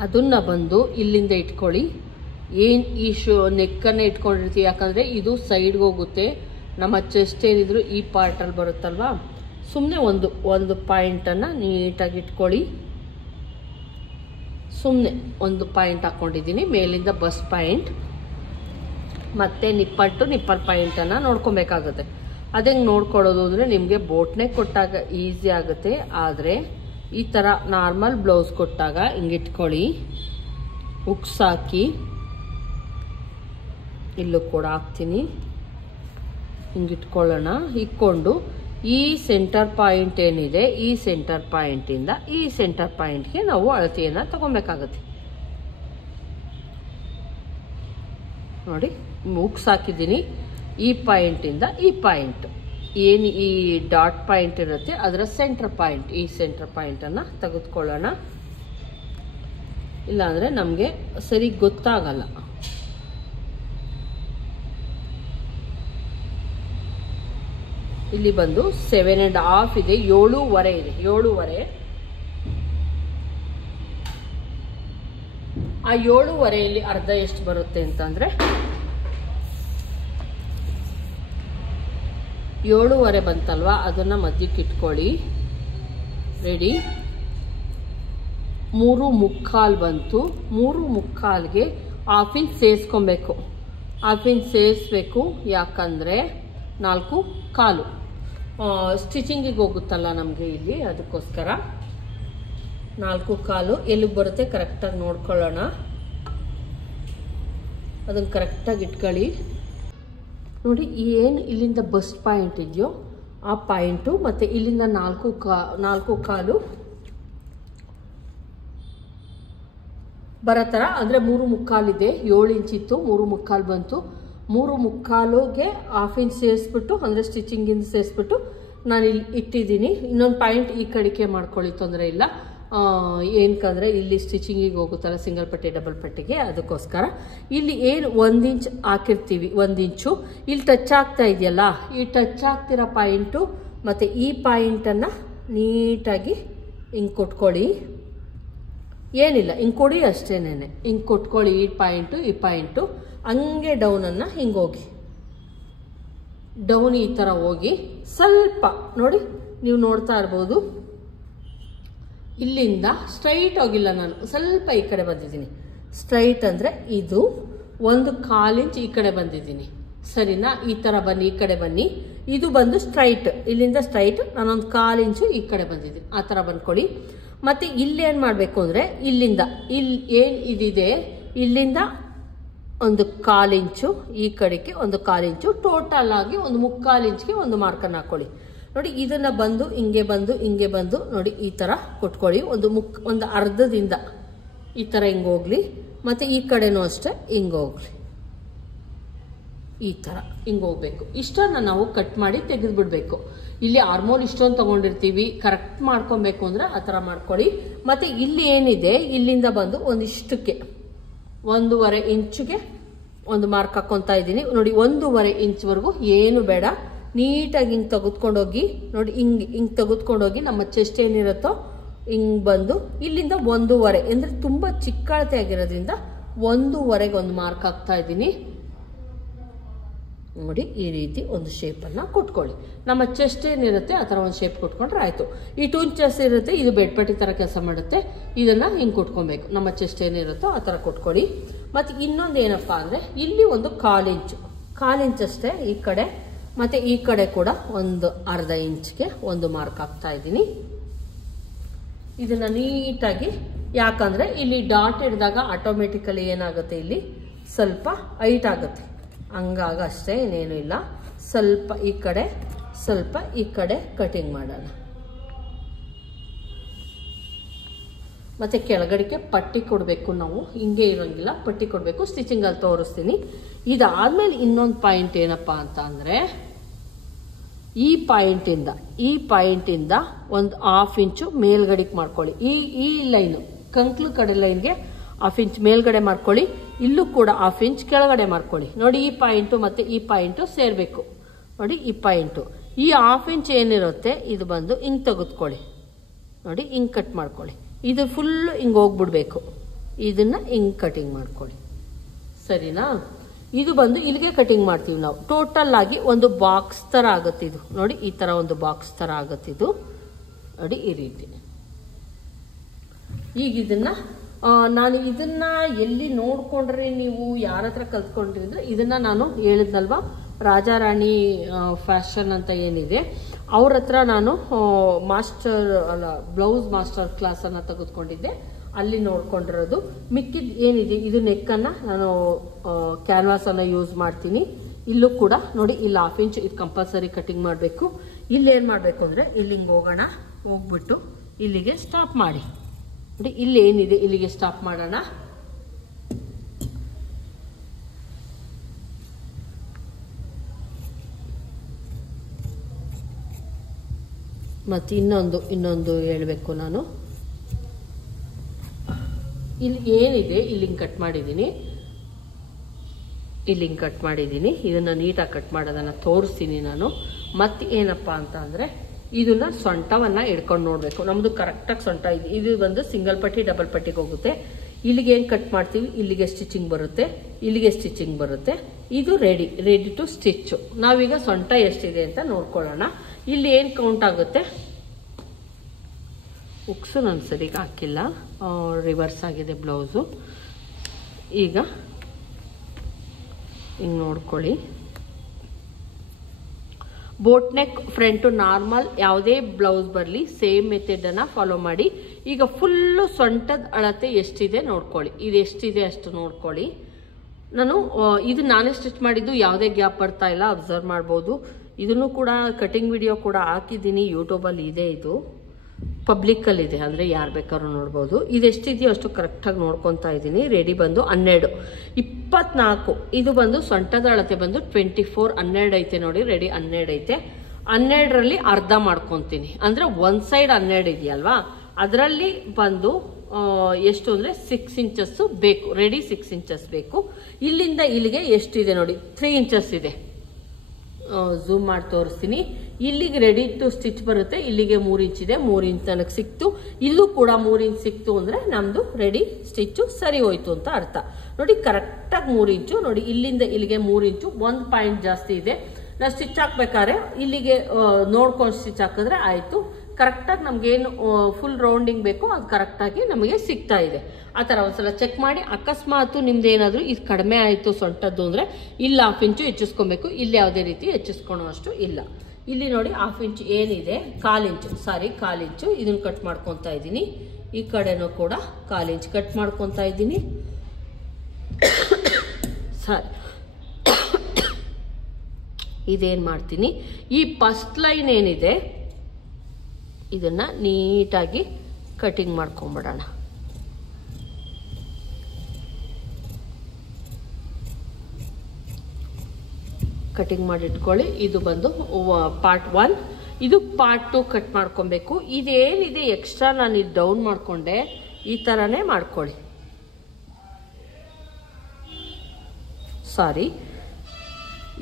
ಅದನ್ನು ಬಂದು ಇಲ್ಲಿಂದ ಇಟ್ಕೊಳ್ಳಿ. ಏನು ಈ ನೆಕ್ಕನ್ನು ಇಟ್ಕೊಂಡಿರ್ತೀವಿ, ಯಾಕಂದರೆ ಇದು ಸೈಡ್ಗೆ ಹೋಗುತ್ತೆ. ನಮ್ಮ ಚೆಸ್ಟ್ ಏನಿದ್ರು ಈ ಪಾರ್ಟಲ್ಲಿ ಬರುತ್ತಲ್ವಾ, ಸುಮ್ಮನೆ ಒಂದು ಪಾಯಿಂಟನ್ನು ನೀಟಾಗಿ ಇಟ್ಕೊಳ್ಳಿ. ಸುಮ್ಮನೆ ಒಂದು ಪಾಯಿಂಟ್ ಹಾಕ್ಕೊಂಡಿದ್ದೀನಿ, ಮೇಲಿಂದ ಬಸ್ಟ್ ಪಾಯಿಂಟ್. ಮತ್ತು ನಿಪ್ಪಲ್ ಪಾಯಿಂಟನ್ನು ನೋಡ್ಕೊಬೇಕಾಗುತ್ತೆ. ಅದಂಗೆ ನೋಡ್ಕೊಳ್ಳೋದು ಅಂದರೆ ನಿಮಗೆ ಬೋಟ್ನೇ ಕೊಟ್ಟಾಗ ಈಸಿ ಆಗುತ್ತೆ. ಆದರೆ ಈ ಥರ ನಾರ್ಮಲ್ ಬ್ಲೌಸ್ ಕೊಟ್ಟಾಗ ಹಿಂಗಿಟ್ಕೊಳ್ಳಿ. ಹುಕ್ಸ್ ಹಾಕಿ, ಇಲ್ಲೂ ಕೂಡ ಹಾಕ್ತೀನಿ. ಹಿಂಗಿಟ್ಕೊಳ್ಳೋಣ. ಇಟ್ಕೊಂಡು ಈ ಸೆಂಟರ್ ಪಾಯಿಂಟ್ ಏನಿದೆ, ಈ ಸೆಂಟರ್ ಪಾಯಿಂಟಿಂದ ಈ ಸೆಂಟರ್ ಪಾಯಿಂಟ್ಗೆ ನಾವು ಅಳತೆಯನ್ನು ತಗೊಬೇಕಾಗುತ್ತೆ. ನೋಡಿ, ಹುಕ್ಸ್ ಹಾಕಿದ್ದೀನಿ. ಈ ಪಾಯಿಂಟಿಂದ ಈ ಪಾಯಿಂಟ್ ಏನು ಈ ಡಾಟ್ ಪಾಯಿಂಟ್ ಇರುತ್ತೆ ಅದರ ಸೆಂಟರ್ ಪಾಯಿಂಟ್, ಈ ಸೆಂಟರ್ ಪಾಯಿಂಟನ್ನು ತೆಗೆದುಕೊಳ್ಳೋಣ. ಇಲ್ಲಾಂದರೆ ನಮಗೆ ಸರಿ ಗೊತ್ತಾಗಲ್ಲ. ಇಲ್ಲಿ ಬಂದು 7.5 ಇದೆ, 7.5 ಇದೆ. 7.5 ಆ 7.5 ಅರ್ಧ ಎಷ್ಟು ಬರುತ್ತೆ ಅಂತಂದರೆ 7.5 ಬಂತಲ್ವಾ, ಅದನ್ನು ಮಧ್ಯಕ್ಕೆ ಇಟ್ಕೊಳ್ಳಿ. ರೆಡಿ. 3.25 ಬಂತು. 3.25ಗೆ 1/2 ಇಂಚ್ ಸೇರಿಸ್ಕೊಬೇಕು. 1/2 ಇಂಚ್ ಸೇರಿಸ್ಬೇಕು, ಯಾಕಂದರೆ 4.25 ಸ್ಟಿಚಿಂಗಿಗೆ ಹೋಗುತ್ತಲ್ಲ ನಮಗೆ ಇಲ್ಲಿ, ಅದಕ್ಕೋಸ್ಕರ 4/4 ಎಲ್ಲಿಗೆ ಬರುತ್ತೆ ಕರೆಕ್ಟಾಗಿ ನೋಡ್ಕೊಳ್ಳೋಣ. ಅದನ್ನು ಕರೆಕ್ಟಾಗಿ ಇಟ್ಕೊಳ್ಳಿ. ನೋಡಿ ಏನು ಇಲ್ಲಿಂದ ಬಸ್ಟ್ ಪಾಯಿಂಟ್ ಇದೆಯೋ ಆ ಪಾಯಿಂಟು ಮತ್ತು ಇಲ್ಲಿಂದ 4/4 ಬರೋ ಥರ, ಅಂದರೆ 3/4 ಇದೆ. 7 ಇಂಚಿತ್ತು, 3/4 ಬಂತು. 3/4ಗೆ 1/2 ಇಂಚ್ ಸೇರಿಸ್ಬಿಟ್ಟು, ಅಂದರೆ ಸ್ಟಿಚಿಂಗಿಂದ ಸೇರಿಸ್ಬಿಟ್ಟು ನಾನು ಇಲ್ಲಿ ಇಟ್ಟಿದ್ದೀನಿ. ಇನ್ನೊಂದು ಪಾಯಿಂಟ್ ಈ ಕಡಿಕೆ ಮಾಡ್ಕೊಳ್ಳಿ, ತೊಂದರೆ ಇಲ್ಲ. ಏನಕ್ಕಂದರೆ ಇಲ್ಲಿ ಸ್ಟಿಚಿಂಗಿಗೆ ಹೋಗುತ್ತಲ್ಲ ಸಿಂಗಲ್ ಪಟ್ಟಿ ಡಬಲ್ ಪಟ್ಟಿಗೆ, ಅದಕ್ಕೋಸ್ಕರ ಇಲ್ಲಿ ಏನು 1 ಇಂಚ್ ಹಾಕಿರ್ತೀವಿ, 1 ಇಂಚು ಇಲ್ಲಿ ಟಚ್ ಆಗ್ತಾ ಇದೆಯಲ್ಲ, ಈ ಟಚ್ ಆಗ್ತಿರೋ ಪಾಯಿಂಟು ಮತ್ತು ಈ ಪಾಯಿಂಟನ್ನು ನೀಟಾಗಿ ಹಿಂಗೆ ಕೊಟ್ಕೊಳ್ಳಿ. ಏನಿಲ್ಲ, ಹಿಂಗೆ ಕೊಡಿ ಅಷ್ಟೇನೆ, ಹಿಂಗೆ ಕೊಟ್ಕೊಳ್ಳಿ. ಈ ಪಾಯಿಂಟು ಹಂಗೆ ಡೌನನ್ನು ಹಿಂಗೆ ಹೋಗಿ, ಡೌನ್ ಈ ಥರ ಹೋಗಿ ಸ್ವಲ್ಪ ನೋಡಿ, ನೀವು ನೋಡ್ತಾ ಇರ್ಬೋದು. ಇಲ್ಲಿಂದ ಸ್ಟ್ರೈಟ್ ಹೋಗಿಲ್ಲ, ನಾನು ಸ್ವಲ್ಪ ಈ ಕಡೆ ಬಂದಿದ್ದೀನಿ. ಸ್ಟ್ರೈಟ್ ಅಂದರೆ ಇದು 1/4 ಇಂಚ್ ಈ ಕಡೆ ಬಂದಿದ್ದೀನಿ, ಸರಿನಾ? ಈ ಥರ ಬನ್ನಿ, ಈ ಕಡೆ ಬನ್ನಿ. ಇದು ಬಂದು ಸ್ಟ್ರೈಟ್, ಇಲ್ಲಿಂದ ಸ್ಟ್ರೈಟ್ ನಾನೊಂದು 1/4 ಇಂಚು ಈ ಕಡೆ ಬಂದಿದ್ದೀನಿ. ಆ ಥರ ಬಂದ್ಕೊಳ್ಳಿ. ಮತ್ತು ಇಲ್ಲೇನು ಮಾಡಬೇಕು ಅಂದರೆ ಇಲ್ಲಿಂದ ಇಲ್ಲಿ ಏನು ಇದಿದೆ, ಇಲ್ಲಿಂದ 1/4 ಇಂಚು ಈ ಕಡೆಗೆ, 1/4 ಇಂಚು ಟೋಟಲ್ ಆಗಿ 1/3 ಇಂಚ್ಗೆ ಒಂದು ಮಾರ್ಕನ್ನು ಹಾಕ್ಕೊಳ್ಳಿ. ನೋಡಿ, ಇದನ್ನು ಬಂದು ಹಿಂಗೆ ಬಂದು ನೋಡಿ ಈ ಥರ ಕೊಟ್ಕೊಳ್ಳಿ. ಒಂದು ಅರ್ಧದಿಂದ ಈ ಥರ ಹಿಂಗೆ ಹೋಗ್ಲಿ, ಮತ್ತು ಈ ಕಡೆನೂ ಅಷ್ಟೇ ಹಿಂಗೆ ಹೋಗ್ಲಿ, ಈ ಥರ ಹಿಂಗೆ ಹೋಗ್ಬೇಕು. ಇಷ್ಟನ್ನು ನಾವು ಕಟ್ ಮಾಡಿ ತೆಗೆದುಬಿಡ್ಬೇಕು. ಇಲ್ಲಿ ಆರ್ಮೋಲ್ ಇಷ್ಟೊಂದು ತೊಗೊಂಡಿರ್ತೀವಿ, ಕರೆಕ್ಟ್ ಮಾಡ್ಕೊಬೇಕು ಅಂದರೆ ಆ ಥರ ಮಾಡ್ಕೊಳ್ಳಿ. ಮತ್ತು ಇಲ್ಲಿ ಏನಿದೆ, ಇಲ್ಲಿಂದ ಬಂದು ಒಂದಿಷ್ಟಕ್ಕೆ 1.5 ಇಂಚಿಗೆ ಒಂದು ಮಾರ್ಕ್ ಹಾಕ್ಕೊತಾ ಇದ್ದೀನಿ. ನೋಡಿ, 1.5 ಇಂಚ್ವರೆಗೂ ಏನು ಬೇಡ, ನೀಟಾಗಿ ಹಿಂಗೆ ತೆಗೆದುಕೊಂಡೋಗಿ ನೋಡಿ, ಹಿಂಗೆ ತೆಗೆದುಕೊಂಡೋಗಿ ನಮ್ಮ ಚೆಸ್ಟ್ ಏನಿರುತ್ತೋ ಹಿಂಗೆ ಬಂದು ಇಲ್ಲಿಂದ 1.5 ಅಂದರೆ ತುಂಬ ಚಿಕ್ಕ ಅಳತೆ ಆಗಿರೋದ್ರಿಂದ 1.5ಗೆ ಒಂದು ಮಾರ್ಕ್ ಹಾಕ್ತಾ ಇದ್ದೀನಿ. ನೋಡಿ, ಈ ರೀತಿ ಒಂದು ಶೇಪನ್ನು ಕೊಟ್ಕೊಳ್ಳಿ. ನಮ್ಮ ಚೆಸ್ಟ್ ಏನಿರುತ್ತೆ ಆ ಥರ ಒಂದು ಶೇಪ್ ಕೊಟ್ಕೊಂಡ್ರೆ ಆಯಿತು. ಈ 2 ಇಂಚಸ್ ಇರುತ್ತೆ, ಇದು ಬೆಡ್ಪಟ್ಟಿ ಥರ ಕೆಲಸ ಮಾಡುತ್ತೆ. ಇದನ್ನು ಹಿಂಗೆ ಕೊಟ್ಕೊಬೇಕು. ನಮ್ಮ ಚೆಸ್ಟ್ ಏನಿರುತ್ತೋ ಆ ಥರ ಕೊಟ್ಕೊಳ್ಳಿ. ಮತ್ತು ಇನ್ನೊಂದು ಏನಪ್ಪ ಅಂದರೆ ಇಲ್ಲಿ ಒಂದು 1/4 ಇಂಚ್ ಅಷ್ಟೇ ಈ ಕಡೆ, ಮತ್ತು ಈ ಕಡೆ ಕೂಡ ಒಂದು ಅರ್ಧ ಇಂಚ್ಗೆ ಒಂದು ಮಾರ್ಕ್ ಹಾಕ್ತಾ ಇದ್ದೀನಿ. ಇದನ್ನು ನೀಟಾಗಿ, ಯಾಕಂದರೆ ಇಲ್ಲಿ ಡಾಟ್ ಹಿಡಿದಾಗ ಆಟೋಮೆಟಿಕಲಿ ಏನಾಗುತ್ತೆ, ಇಲ್ಲಿ ಸ್ವಲ್ಪ ಹೈಟ್ ಆಗುತ್ತೆ, ಹಂಗಾಗ ಅಷ್ಟೇ, ಇನ್ನೇನು ಇಲ್ಲ. ಸ್ವಲ್ಪ ಈ ಕಡೆ, ಸ್ವಲ್ಪ ಈ ಕಡೆ ಕಟಿಂಗ್ ಮಾಡೋಣ. ಮತ್ತು ಕೆಳಗಡೆಗೆ ಪಟ್ಟಿ ಕೊಡಬೇಕು ನಾವು, ಹಿಂಗೆ ಇರೋಂಗಿಲ್ಲ, ಪಟ್ಟಿ ಕೊಡಬೇಕು. ಸ್ಟಿಚಿಂಗಲ್ಲಿ ತೋರಿಸ್ತೀನಿ. ಇದಾದಮೇಲೆ ಇನ್ನೊಂದು ಪಾಯಿಂಟ್ ಏನಪ್ಪ ಅಂತ ಅಂದರೆ, ಈ ಪಾಯಿಂಟಿಂದ ಒಂದು 1/2 ಇಂಚು ಮೇಲ್ಗಡೆಗೆ ಮಾಡ್ಕೊಳ್ಳಿ. ಈ ಲೈನು ಕಂಕ್ಲು ಕಡೆ ಲೈನ್ಗೆ 1/2 ಇಂಚ್ ಮೇಲ್ಗಡೆ ಮಾಡ್ಕೊಳ್ಳಿ. ಇಲ್ಲೂ ಕೂಡ 1/2 ಇಂಚ್ ಕೆಳಗಡೆ ಮಾಡ್ಕೊಳ್ಳಿ. ನೋಡಿ, ಈ ಪಾಯಿಂಟು ಮತ್ತು ಈ ಪಾಯಿಂಟು ಸೇರಬೇಕು. ನೋಡಿ, ಈ ಪಾಯಿಂಟು, ಈ 1/2 ಇಂಚ್ ಏನಿರುತ್ತೆ ಇದು ಬಂದು ಹಿಂಗೆ ತೆಗೆದುಕೊಳ್ಳಿ. ನೋಡಿ, ಹಿಂಗೆ ಕಟ್ ಮಾಡ್ಕೊಳ್ಳಿ. ಇದು ಫುಲ್ಲು ಹಿಂಗೆ ಹೋಗ್ಬಿಡ್ಬೇಕು. ಇದನ್ನು ಹಿಂಗೆ ಕಟಿಂಗ್ ಮಾಡ್ಕೊಳ್ಳಿ, ಸರಿನಾ? ಇದು ಬಂದು ಇಲ್ಲಿಗೆ ಕಟಿಂಗ್ ಮಾಡ್ತೀವಿ ನಾವು. ಟೋಟಲ್ ಆಗಿ ಒಂದು ಬಾಕ್ಸ್ ಥರ ಆಗುತ್ತೆ ಇದು. ನೋಡಿ, ಈ ಥರ ಒಂದು ಬಾಕ್ಸ್ ಥರ ಆಗುತ್ತೆ ಇದು. ನೋಡಿ, ಈ ರೀತಿ. ಈಗ ನಾನು ಇದನ್ನು ಎಲ್ಲಿ ನೋಡ್ಕೊಂಡ್ರೆ, ನೀವು ಯಾರ ಹತ್ರ ಕಲ್ತ್ಕೊಂಡ್ರಿ ಅಂದರೆ, ಇದನ್ನು ನಾನು ಹೇಳಿದ್ನಲ್ವ, ರಾಜಾರಾಣಿ ಫ್ಯಾಷನ್ ಅಂತ ಏನಿದೆ, ಅವ್ರ ಹತ್ರ ನಾನು ಬ್ಲೌಸ್ ಮಾಸ್ಟರ್ ಕ್ಲಾಸನ್ನು ತೆಗೆದುಕೊಂಡಿದ್ದೆ. ಅಲ್ಲಿ ನೋಡ್ಕೊಂಡಿರೋದು. ಮಿಕ್ಕಿದ ಏನಿದೆ, ಇದು ನೆಕ್ಕನ್ನು ನಾನು ಕ್ಯಾನ್ವಾಸನ್ನು ಯೂಸ್ ಮಾಡ್ತೀನಿ. ಇಲ್ಲೂ ಕೂಡ ನೋಡಿ, ಇಲ್ಲಿ 1/2 ಇಂಚ್ ಇದು ಕಂಪಲ್ಸರಿ ಕಟಿಂಗ್ ಮಾಡಬೇಕು. ಇಲ್ಲೇನು ಮಾಡಬೇಕು ಅಂದರೆ, ಇಲ್ಲಿ ಹಿಂಗೆ ಹೋಗೋಣ, ಹೋಗ್ಬಿಟ್ಟು ಇಲ್ಲಿಗೆ ಸ್ಟಾಪ್ ಮಾಡಿ. ನೋಡಿ, ಇಲ್ಲಿ ಏನಿದೆ ಇಲ್ಲಿಗೆ ಸ್ಟಾಪ್ ಮಾಡೋಣ. ಮತ್ತು ಇನ್ನೊಂದು ಹೇಳಬೇಕು ನಾನು. ಇಲ್ಲಿ ಏನಿದೆ ಇಲ್ಲಿಂಗೆ ಕಟ್ ಮಾಡಿದ್ದೀನಿ, ಇದನ್ನು ನೀಟಾಗಿ ಕಟ್ ಮಾಡೋದನ್ನು ತೋರಿಸ್ತೀನಿ ನಾನು. ಮತ್ತು ಏನಪ್ಪ ಅಂತ ಅಂದರೆ, ಇದನ್ನ ಸೊಂಟವನ್ನು ಹಿಡ್ಕೊಂಡು ನೋಡಬೇಕು. ನಮ್ಮದು ಕರೆಕ್ಟಾಗಿ ಸೊಂಟ ಇದೆ. ಇದು ಬಂದು ಸಿಂಗಲ್ ಪಟ್ಟಿ ಡಬಲ್ ಪಟ್ಟಿಗೆ ಹೋಗುತ್ತೆ. ಇಲ್ಲಿಗೆ ಏನು ಕಟ್ ಮಾಡ್ತೀವಿ, ಇಲ್ಲಿಗೆ ಸ್ಟಿಚಿಂಗ್ ಬರುತ್ತೆ, ಇಲ್ಲಿಗೆ ಸ್ಟಿಚಿಂಗ್ ಬರುತ್ತೆ. ಇದು ರೆಡಿ ಟು ಸ್ಟಿಚ್ಚು. ನಾವೀಗ ಸೊಂಟ ಎಷ್ಟಿದೆ ಅಂತ ನೋಡ್ಕೊಳ್ಳೋಣ. ಇಲ್ಲಿ ಏನು ಕೌಂಟ್ ಆಗುತ್ತೆ, ಉಕ್ಸು ನಾನು ಸರಿಗೆ ಹಾಕಿಲ್ಲ, ರಿವರ್ಸ್ ಆಗಿದೆ ಬ್ಲೌಸು. ಈಗ ಹಿಂಗೆ ನೋಡ್ಕೊಳ್ಳಿ. ಬೋಟ್ ನೆಕ್ ಫ್ರಂಟು ನಾರ್ಮಲ್ ಯಾವುದೇ ಬ್ಲೌಸ್ ಬರಲಿ ಸೇಮ್ ಮೆಥಡನ್ನು ಫಾಲೋ ಮಾಡಿ. ಈಗ ಫುಲ್ಲು ಸೊಂಟದ ಅಳತೆ ಎಷ್ಟಿದೆ ನೋಡ್ಕೊಳ್ಳಿ, ಇದು ಎಷ್ಟಿದೆ ಅಷ್ಟು ನೋಡ್ಕೊಳ್ಳಿ. ಇದು ನಾನೇ ಸ್ಟಿಚ್ ಮಾಡಿದ್ದು, ಯಾವುದೇ ಗ್ಯಾಪ್ ಬರ್ತಾ ಇಲ್ಲ, ಅಬ್ಸರ್ವ್ ಮಾಡ್ಬೋದು. ಇದನ್ನು ಕೂಡ ಕಟಿಂಗ್ ವಿಡಿಯೋ ಕೂಡ ಹಾಕಿದ್ದೀನಿ, ಯೂಟ್ಯೂಬಲ್ಲಿ ಇದೆ, ಇದು ಪಬ್ಲಿಕ್ಕಲ್ಲಿದೆ, ಅಂದರೆ ಯಾರು ಬೇಕಾದ್ರೂ ನೋಡ್ಬೋದು. ಇದೆಷ್ಟಿದೆಯೋ ಅಷ್ಟು ಕರೆಕ್ಟಾಗಿ ನೋಡ್ಕೊತಾ ಇದ್ದೀನಿ. ರೆಡಿ ಬಂದು 12, 24. ಇದು ಬಂದು ಸೊಂಟದ ಅಳತೆ ಬಂದು 24, 12 ಐತೆ ನೋಡಿ. ರೆಡಿ 12 ಐತೆ. 12ರಲ್ಲಿ ಅರ್ಧ ಮಾಡ್ಕೊತೀನಿ, ಅಂದರೆ ಒಂದು ಸೈಡ್ 12 ಇದೆಯಲ್ವಾ, ಅದರಲ್ಲಿ ಬಂದು ಎಷ್ಟು ಅಂದರೆ 6 ಇಂಚಸ್ ಬೇಕು. ರೆಡಿ 6 ಇಂಚಸ್ ಬೇಕು. ಇಲ್ಲಿಂದ ಇಲ್ಲಿಗೆ ಎಷ್ಟಿದೆ ನೋಡಿ, 3 ಇಂಚಸ್ ಇದೆ. ಝೂಮ್ ಮಾಡಿ ತೋರಿಸ್ತೀನಿ. ಇಲ್ಲಿಗೆ ರೆಡಿ ಟು ಸ್ಟಿಚ್ ಬರುತ್ತೆ, ಇಲ್ಲಿಗೆ 3 ಇಂಚ್ ಇದೆ. 3 ಇಂಚ್ ನನಗೆ ಸಿಕ್ತು, ಇಲ್ಲೂ ಕೂಡ 3 ಇಂಚ್ ಸಿಕ್ತು ಅಂದರೆ ನಮ್ಮದು ರೆಡಿ ಸ್ಟಿಚ್ಚು ಸರಿ ಹೋಯ್ತು ಅಂತ ಅರ್ಥ. ನೋಡಿ ಕರೆಕ್ಟಾಗಿ 3 ಇಂಚು ನೋಡಿ, ಇಲ್ಲಿಂದ ಇಲ್ಲಿಗೆ 3 ಇಂಚು, 1 ಪಾಯಿಂಟ್ ಜಾಸ್ತಿ ಇದೆ. ನಾವು ಸ್ಟಿಚ್ ಹಾಕ್ಬೇಕಾದ್ರೆ ಇಲ್ಲಿಗೆ ನೋಡ್ಕೊಂಡು ಸ್ಟಿಚ್ ಹಾಕಿದ್ರೆ ಆಯಿತು. ಕರೆಕ್ಟಾಗಿ ನಮಗೇನು ಫುಲ್ ರೌಂಡಿಂಗ್ ಬೇಕು ಅದು ಕರೆಕ್ಟಾಗಿ ನಮಗೆ ಸಿಗ್ತಾ ಇದೆ. ಆ ಥರ ಒಂದ್ಸಲ ಚೆಕ್ ಮಾಡಿ. ಅಕಸ್ಮಾತ್ ನಿಮ್ದು ಏನಾದರೂ ಇದು ಕಡಿಮೆ ಆಯಿತು ಸೊಂಟದ್ದು ಅಂದರೆ ಇಲ್ಲಿ 1/2 ಇಂಚು ಹೆಚ್ಚಿಸ್ಕೊಬೇಕು. ಇಲ್ಲಿ ಯಾವುದೇ ರೀತಿ ಹೆಚ್ಚಿಸ್ಕೊಳೋ ಅಷ್ಟು ಇಲ್ಲ. ಇಲ್ಲಿ ನೋಡಿ 1/2 ಇಂಚ್ ಏನಿದೆ, 1/4 ಇಂಚು ಇದನ್ನು ಕಟ್ ಮಾಡ್ಕೊತಾ ಇದ್ದೀನಿ. ಈ ಕಡೆನೂ ಕೂಡ 1/4 ಇಂಚ್ ಕಟ್ ಮಾಡ್ಕೊತಾ ಇದ್ದೀನಿ. ಸರಿ, ಇದೇನು ಮಾಡ್ತೀನಿ, ಈ ಫಸ್ಟ್ ಲೈನ್ ಏನಿದೆ ಇದನ್ನು ನೀಟಾಗಿ ಕಟಿಂಗ್ ಮಾಡ್ಕೊಂಬಿಡೋಣ. ಕಟಿಂಗ್ ಮಾಡಿ ಇಟ್ಕೊಳ್ಳಿ. ಇದು ಬಂದು ಪಾರ್ಟ್ 1, ಇದು ಪಾರ್ಟ್ 2 ಕಟ್ ಮಾಡ್ಕೊಬೇಕು. ಇದೇನಿದೆ ಎಕ್ಸ್ಟ್ರಾ ನಾನು ಇದು ಡೌನ್ ಮಾಡಿಕೊಂಡೆ, ಈ ಥರನೇ ಮಾಡ್ಕೊಳ್ಳಿ. ಸಾರಿ,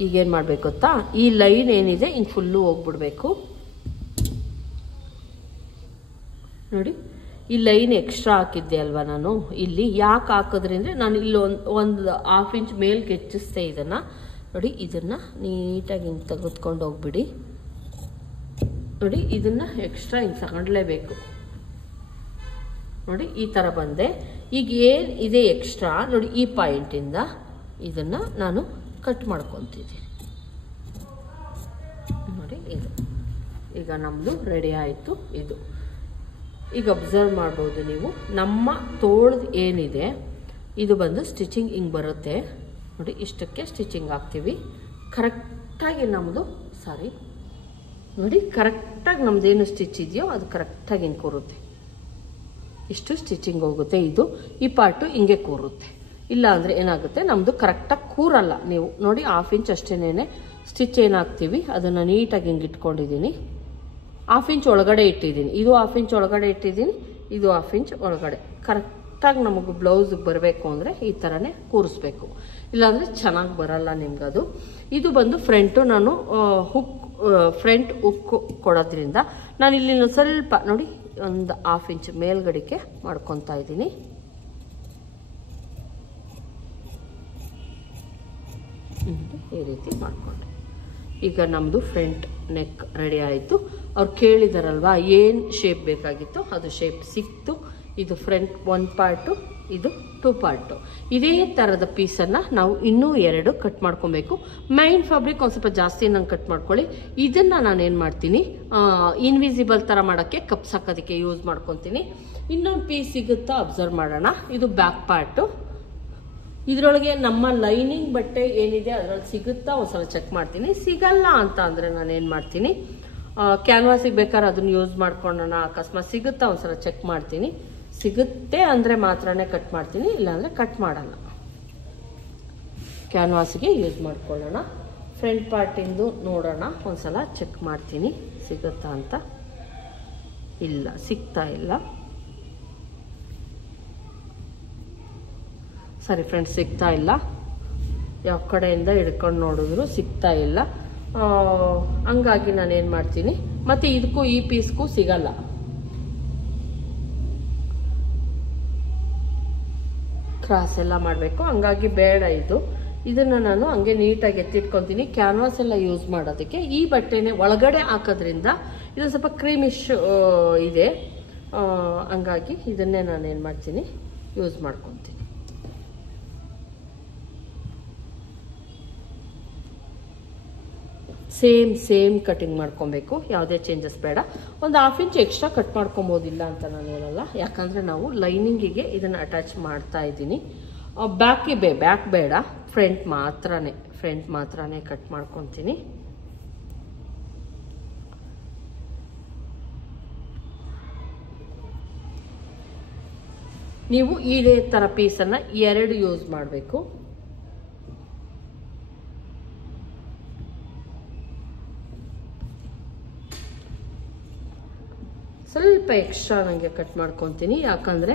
ಈಗೇನು ಮಾಡಬೇಕು ಗೊತ್ತಾ, ಈ ಲೈನ್ ಏನಿದೆ ಹಿಂಗೆ ಫುಲ್ಲು ಹೋಗ್ಬಿಡ್ಬೇಕು ನೋಡಿ. ಈ ಲೈನ್ ಎಕ್ಸ್ಟ್ರಾ ಹಾಕಿದ್ದೆ ಅಲ್ವಾ ನಾನು, ಇಲ್ಲಿ ಯಾಕೆ ಹಾಕಿದ್ರಿ ಅಂದರೆ ನಾನು ಇಲ್ಲಿ ಒಂದು 1/2 ಇಂಚ್ ಮೇಲ್ಗೆ ಹೆಚ್ಚಿಸ್ತೆ ಇದನ್ನು ನೋಡಿ. ಇದನ್ನು ನೀಟಾಗಿ ಹಿಂಗೆ ತೆಗೆದುಕೊಂಡು ಹೋಗ್ಬಿಡಿ ನೋಡಿ. ಇದನ್ನು ಎಕ್ಸ್ಟ್ರಾ ಹಿಂಗೆ ತಗೊಂಡ್ಲೇಬೇಕು ನೋಡಿ. ಈ ಥರ ಬಂದೆ. ಈಗ ಏನು ಇದೆ ಎಕ್ಸ್ಟ್ರಾ ನೋಡಿ, ಈ ಪಾಯಿಂಟಿಂದ ಇದನ್ನು ನಾನು ಕಟ್ ಮಾಡ್ಕೊತಿದ್ದೀನಿ ನೋಡಿ. ಇದು ಈಗ ನಮ್ಮದು ರೆಡಿ ಆಯಿತು. ಇದು ಈಗ ಅಬ್ಸರ್ವ್ ಮಾಡ್ಬೋದು ನೀವು, ನಮ್ಮ ತೋಳ್ದು ಏನಿದೆ ಇದು ಬಂದು ಸ್ಟಿಚಿಂಗ್ ಹಿಂಗೆ ಬರುತ್ತೆ ನೋಡಿ. ಇಷ್ಟಕ್ಕೆ ಸ್ಟಿಚಿಂಗ್ ಹಾಕ್ತೀವಿ ಕರೆಕ್ಟಾಗಿ ನಮ್ಮದು. ಸಾರಿ ನೋಡಿ, ಕರೆಕ್ಟಾಗಿ ನಮ್ಮದೇನು ಸ್ಟಿಚ್ ಇದೆಯೋ ಅದು ಕರೆಕ್ಟಾಗಿ ಹಿಂಗೆ ಕೂರುತ್ತೆ. ಇಷ್ಟು ಸ್ಟಿಚಿಂಗ್ ಹೋಗುತ್ತೆ. ಇದು ಈ ಪಾರ್ಟು ಹಿಂಗೆ ಕೂರುತ್ತೆ. ಇಲ್ಲ ಅಂದರೆ ಏನಾಗುತ್ತೆ, ನಮ್ಮದು ಕರೆಕ್ಟಾಗಿ ಕೂರಲ್ಲ. ನೀವು ನೋಡಿ 1/2 ಇಂಚ್ ಅಷ್ಟೇನೆ ಸ್ಟಿಚ್ ಏನಾಗ್ತೀವಿ ಅದನ್ನು ನೀಟಾಗಿ ಹಿಂಗೆ ಇಟ್ಕೊಂಡಿದ್ದೀನಿ. 1/2 ಇಂಚ್ ಒಳಗಡೆ ಇಟ್ಟಿದ್ದೀನಿ, ಇದು 1/2 ಇಂಚ್ ಒಳಗಡೆ ಇಟ್ಟಿದ್ದೀನಿ, ಇದು 1/2 ಇಂಚ್ ಒಳಗಡೆ. ಕರೆಕ್ಟಾಗಿ ನಮಗೆ ಬ್ಲೌಸಿಗೆ ಬರಬೇಕು ಅಂದರೆ ಈ ಥರನೇ ಕೂರಿಸ್ಬೇಕು, ಇಲ್ಲಾಂದರೆ ಚೆನ್ನಾಗಿ ಬರಲ್ಲ ನಿಮ್ಗದು. ಇದು ಬಂದು ಫ್ರಂಟು ನಾನು ಫ್ರಂಟ್ ಹುಕ್ ಕೊಡೋದ್ರಿಂದ ನಾನು ಇಲ್ಲಿ ಸ್ವಲ್ಪ ನೋಡಿ ಒಂದು 1/2 ಇಂಚ್ ಮೇಲ್ಗಡೆಗೆ ಮಾಡ್ಕೊತಾ ಇದ್ದೀನಿ. ಈ ರೀತಿ ಮಾಡಿಕೊಂಡೆ. ಈಗ ನಮ್ಮದು ಫ್ರಂಟ್ ನೆಕ್ ರೆಡಿ ಆಯಿತು. ಅವ್ರು ಕೇಳಿದಾರಲ್ವಾ ಏನು ಶೇಪ್ ಬೇಕಾಗಿತ್ತು, ಅದು ಶೇಪ್ ಸಿಕ್ತು. ಇದು ಫ್ರಂಟ್ 1 ಪಾರ್ಟು, ಇದು 2 ಪಾರ್ಟು. ಇದೇ ಥರದ ಪೀಸನ್ನು ನಾವು ಇನ್ನೂ 2 ಕಟ್ ಮಾಡ್ಕೊಬೇಕು. ಮೈನ್ ಫ್ಯಾಬ್ರಿಕ್ ಒಂದು ಸ್ವಲ್ಪ ಜಾಸ್ತಿ ನಂಗೆ ಕಟ್ ಮಾಡ್ಕೊಳ್ಳಿ. ಇದನ್ನು ನಾನೇನು ಮಾಡ್ತೀನಿ, ಇನ್ವಿಸಿಬಲ್ ಥರ ಮಾಡೋಕ್ಕೆ ಕಪ್ಸ್ ಹಾಕೋದಕ್ಕೆ ಯೂಸ್ ಮಾಡ್ಕೊತೀನಿ. ಇನ್ನೊಂದು ಪೀಸ್ ಸಿಗುತ್ತಾ ಅಬ್ಸರ್ವ್ ಮಾಡೋಣ. ಇದು ಬ್ಯಾಕ್ ಪಾರ್ಟು. ಇದರೊಳಗೆ ನಮ್ಮ ಲೈನಿಂಗ್ ಬಟ್ಟೆ ಏನಿದೆ ಅದರಲ್ಲಿ ಸಿಗುತ್ತಾ ಒಂದ್ಸಲ ಚೆಕ್ ಮಾಡ್ತೀನಿ. ಸಿಗಲ್ಲ ಅಂತ ಅಂದರೆ ನಾನೇನು ಮಾಡ್ತೀನಿ, ಕ್ಯಾನ್ವಾಸಿಗೆ ಬೇಕಾದ್ರೆ ಅದನ್ನು ಯೂಸ್ ಮಾಡ್ಕೊಳ್ಳೋಣ. ಅಕಸ್ಮಾತ್ ಸಿಗುತ್ತಾ ಒಂದ್ಸಲ ಚೆಕ್ ಮಾಡ್ತೀನಿ. ಸಿಗುತ್ತೆ ಅಂದರೆ ಮಾತ್ರನೇ ಕಟ್ ಮಾಡ್ತೀನಿ, ಇಲ್ಲಾಂದರೆ ಕಟ್ ಮಾಡಲ್ಲ. ಕ್ಯಾನ್ವಾಸಿಗೆ ಯೂಸ್ ಮಾಡ್ಕೊಳ್ಳೋಣ. ಫ್ರಂಟ್ ಪಾರ್ಟಿಂದು ನೋಡೋಣ, ಒಂದ್ಸಲ ಚೆಕ್ ಮಾಡ್ತೀನಿ ಸಿಗುತ್ತಾ ಅಂತ. ಇಲ್ಲ, ಸಿಗ್ತಾ ಇಲ್ಲ. ಸರಿ ಫ್ರೆಂಡ್ಸ್, ಸಿಗ್ತಾ ಇಲ್ಲ. ಯಾವ ಕಡೆಯಿಂದ ಹಿಡ್ಕೊಂಡು ನೋಡಿದ್ರು ಸಿಗ್ತಾ ಇಲ್ಲ. ಹಂಗಾಗಿ ನಾನೇನು ಮಾಡ್ತೀನಿ, ಮತ್ತು ಇದಕ್ಕೂ ಈ ಪೀಸ್ಗೂ ಸಿಗಲ್ಲ. ಕ್ರಾಸ್ ಎಲ್ಲ ಮಾಡಬೇಕು, ಹಂಗಾಗಿ ಬೇಡ ಇದು. ಇದನ್ನು ನಾನು ಹಂಗೆ ನೀಟಾಗಿ ಎತ್ತಿಟ್ಕೊತೀನಿ. ಕ್ಯಾನ್ವಾಸ್ ಎಲ್ಲ ಯೂಸ್ ಮಾಡೋದಕ್ಕೆ ಈ ಬಟ್ಟೆನೇ ಒಳಗಡೆ ಹಾಕೋದ್ರಿಂದ ಇದು ಸ್ವಲ್ಪ ಕ್ರೀಮಿಶ್ ಇದೆ. ಹಂಗಾಗಿ ಇದನ್ನೇ ನಾನೇನು ಮಾಡ್ತೀನಿ, ಯೂಸ್ ಮಾಡ್ಕೊತೀನಿ. ಸೇಮ್ ಕಟಿಂಗ್ ಮಾಡ್ಕೊಬೇಕು, ಯಾವುದೇ ಚೇಂಜಸ್ ಬೇಡ. ಒಂದು 1/2 ಇಂಚ್ ಎಕ್ಸ್ಟ್ರಾ ಕಟ್ ಮಾಡ್ಕೊಬೋದಿಲ್ಲ ಅಂತ ನಾನು ಹೇಳಲ್ಲ, ಯಾಕಂದರೆ ನಾವು ಲೈನಿಂಗಿಗೆ ಇದನ್ನು ಅಟ್ಯಾಚ್ ಮಾಡ್ತಾ ಇದ್ದೀನಿ. ಬ್ಯಾಕ್ ಬೇಡ, ಫ್ರಂಟ್ ಮಾತ್ರನೇ ಕಟ್ ಮಾಡ್ಕೊತೀನಿ. ನೀವು ಇದೇ ಥರ ಪೀಸನ್ನು 2 ಯೂಸ್ ಮಾಡಬೇಕು. ಸ್ವಲ್ಪ ಎಕ್ಸ್ಟ್ರಾ ನನಗೆ ಕಟ್ ಮಾಡ್ಕೊತೀನಿ, ಯಾಕಂದರೆ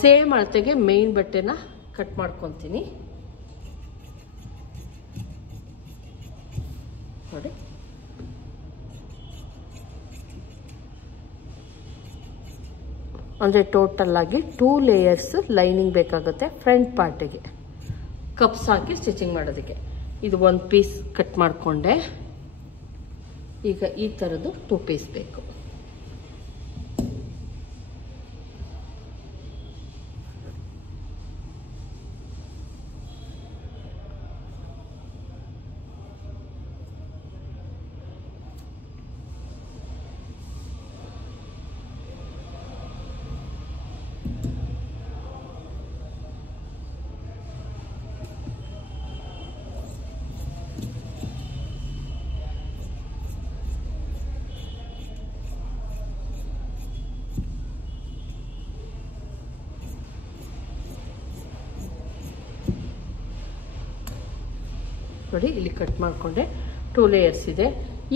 ಸೇಮ್ ಅಳತೆಗೆ ಮೇನ್ ಬಟ್ಟೆನ ಕಟ್ ಮಾಡ್ಕೊತೀನಿ. ನೋಡಿ, ಅಂದರೆ ಟೋಟಲ್ ಆಗಿ 2 ಲೇಯರ್ಸ್ ಲೈನಿಂಗ್ ಬೇಕಾಗುತ್ತೆ ಫ್ರಂಟ್ ಪಾರ್ಟಿಗೆ ಕಪ್ಸ್ ಹಾಕಿ ಸ್ಟಿಚಿಂಗ್ ಮಾಡೋದಕ್ಕೆ. ಇದು 1 ಪೀಸ್ ಕಟ್ ಮಾಡಿಕೊಂಡೆ. ಈಗ ಈ ಥರದ್ದು 2 ಪೀಸ್ ಬೇಕು. ನೋಡಿ, ಇಲ್ಲಿ ಕಟ್ ಮಾಡಿಕೊಂಡೆ. 2 ಲೇಯರ್ಸ್ ಇದೆ.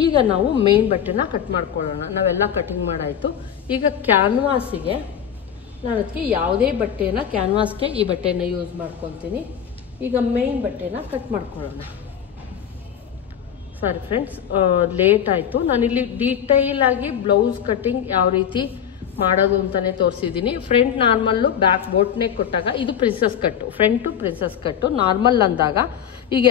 ಈಗ ನಾವು ಮೇನ್ ಬಟ್ಟೆನ ಕಟ್ ಮಾಡ್ಕೊಳ್ಳೋಣ. ನಾವೆಲ್ಲ ಕಟಿಂಗ್ ಮಾಡಾಯಿತು. ಈಗ ಕ್ಯಾನ್ವಾಸಿಗೆ ನಾನು ಅದಕ್ಕೆ ಯಾವುದೇ ಬಟ್ಟೆನ ಕ್ಯಾನ್ವಾಸ್ಗೆ ಈ ಬಟ್ಟೆನ ಯೂಸ್ ಮಾಡ್ಕೊತೀನಿ. ಈಗ ಮೇನ್ ಬಟ್ಟೆನ ಕಟ್ ಮಾಡ್ಕೊಳ್ಳೋಣ. ಸಾರಿ ಫ್ರೆಂಡ್ಸ್, ಲೇಟ್ ಆಯಿತು. ನಾನಿಲ್ಲಿ ಡೀಟೈಲ್ ಆಗಿ ಬ್ಲೌಸ್ ಕಟಿಂಗ್ ಯಾವ ರೀತಿ ಮಾಡೋದು ಅಂತಾನೆ ತೋರಿಸಿದ್ದೀನಿ. Front normal, back boat neck ಕೊಟ್ಟಾಗ ಇದು ಪ್ರಿನ್ಸಸ್ ಕಟ್ಟು, ಫ್ರಂಟು ಪ್ರಿನ್ಸಸ್ ಕಟ್ಟು. ನಾರ್ಮಲ್ ಅಂದಾಗ ಈಗ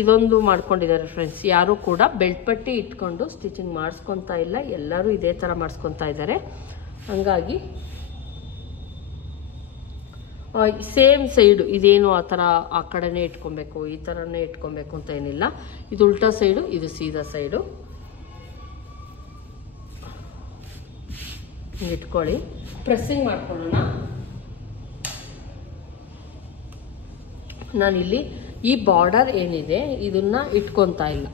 ಇದೊಂದು ಮಾಡ್ಕೊಂಡಿದ್ದಾರೆ ಫ್ರೆಂಡ್ಸ್. ಯಾರು ಕೂಡ ಬೆಲ್ಟ್ ಪಟ್ಟಿ ಇಟ್ಕೊಂಡು ಸ್ಟಿಚಿಂಗ್ ಮಾಡಿಸ್ಕೊತಾ ಇಲ್ಲ, ಎಲ್ಲರೂ ಇದೇ ಥರ ಮಾಡಿಸ್ಕೊತಾ ಇದ್ದಾರೆ. ಹಂಗಾಗಿ ಸೇಮ್ ಸೈಡು ಇದೇನು ಆ ಥರ ಆ ಕಡೆನೇ ಇಟ್ಕೊಬೇಕು, ಈ ಥರನೇ ಇಟ್ಕೊಬೇಕು ಅಂತ ಏನಿಲ್ಲ. ಇದು ಉಲ್ಟಾ ಸೈಡು, ಇದು ಸೀದಾ ಸೈಡು ಇಟ್ಕೊಳ್ಳಿ. ಪ್ರೆಸ್ಸಿಂಗ್ ಮಾಡ್ಕೊಳ್ಳೋಣ. ನಾನಿಲ್ಲಿ ಈ ಬಾರ್ಡರ್ ಏನಿದೆ ಇದನ್ನ ಇಟ್ಕೊತಾ ಇಲ್ಲ.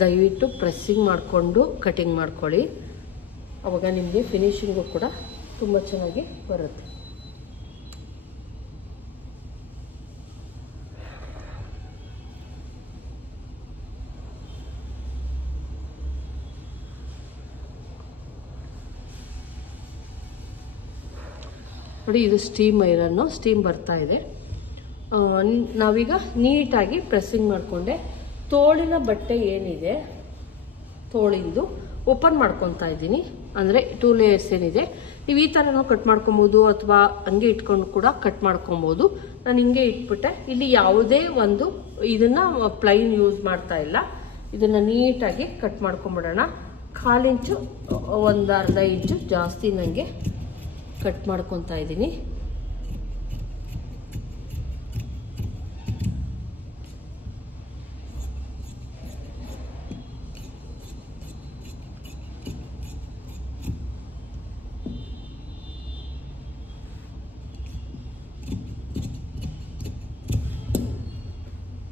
ದಯವಿಟ್ಟು ಪ್ರೆಸ್ಸಿಂಗ್ ಮಾಡಿಕೊಂಡು ಕಟಿಂಗ್ ಮಾಡ್ಕೊಳ್ಳಿ, ಅವಾಗ ನಿಮಗೆ ಫಿನಿಶಿಂಗು ಕೂಡ ತುಂಬ ಚೆನ್ನಾಗಿ ಬರುತ್ತೆ. ನೋಡಿ, ಇದು ಸ್ಟೀಮ್ ಐರನ್ನು, ಸ್ಟೀಮ್ ಬರ್ತಾ ಇದೆ. ನಾವೀಗ ನೀಟಾಗಿ ಪ್ರೆಸ್ಸಿಂಗ್ ಮಾಡಿಕೊಂಡೆ ತೋಳಿನ ಬಟ್ಟೆ ಏನಿದೆ ತೋಳಿಂದು ಓಪನ್ ಮಾಡ್ಕೊತಾ ಇದ್ದೀನಿ. ಅಂದರೆ 2 ಲೇಯರ್ಸ್ ಏನಿದೆ ನೀವು ಈ ಥರನೂ ಕಟ್ ಮಾಡ್ಕೊಬೋದು, ಅಥವಾ ಹಂಗೆ ಇಟ್ಕೊಂಡು ಕೂಡ ಕಟ್ ಮಾಡ್ಕೊಬೋದು. ನಾನು ಹಿಂಗೆ ಇಟ್ಬಿಟ್ಟೆ. ಇಲ್ಲಿ ಯಾವುದೇ ಒಂದು ಇದನ್ನು ಪ್ಲೈನ್ ಯೂಸ್ ಮಾಡ್ತಾ ಇಲ್ಲ. ಇದನ್ನು ನೀಟಾಗಿ ಕಟ್ ಮಾಡ್ಕೊಂಬಿಡೋಣ. 1/4 ಇಂಚು, 1/2 ಇಂಚು ಜಾಸ್ತಿ ನನಗೆ ಕಟ್ ಮಾಡ್ಕೊತಾ ಇದ್ದೀನಿ.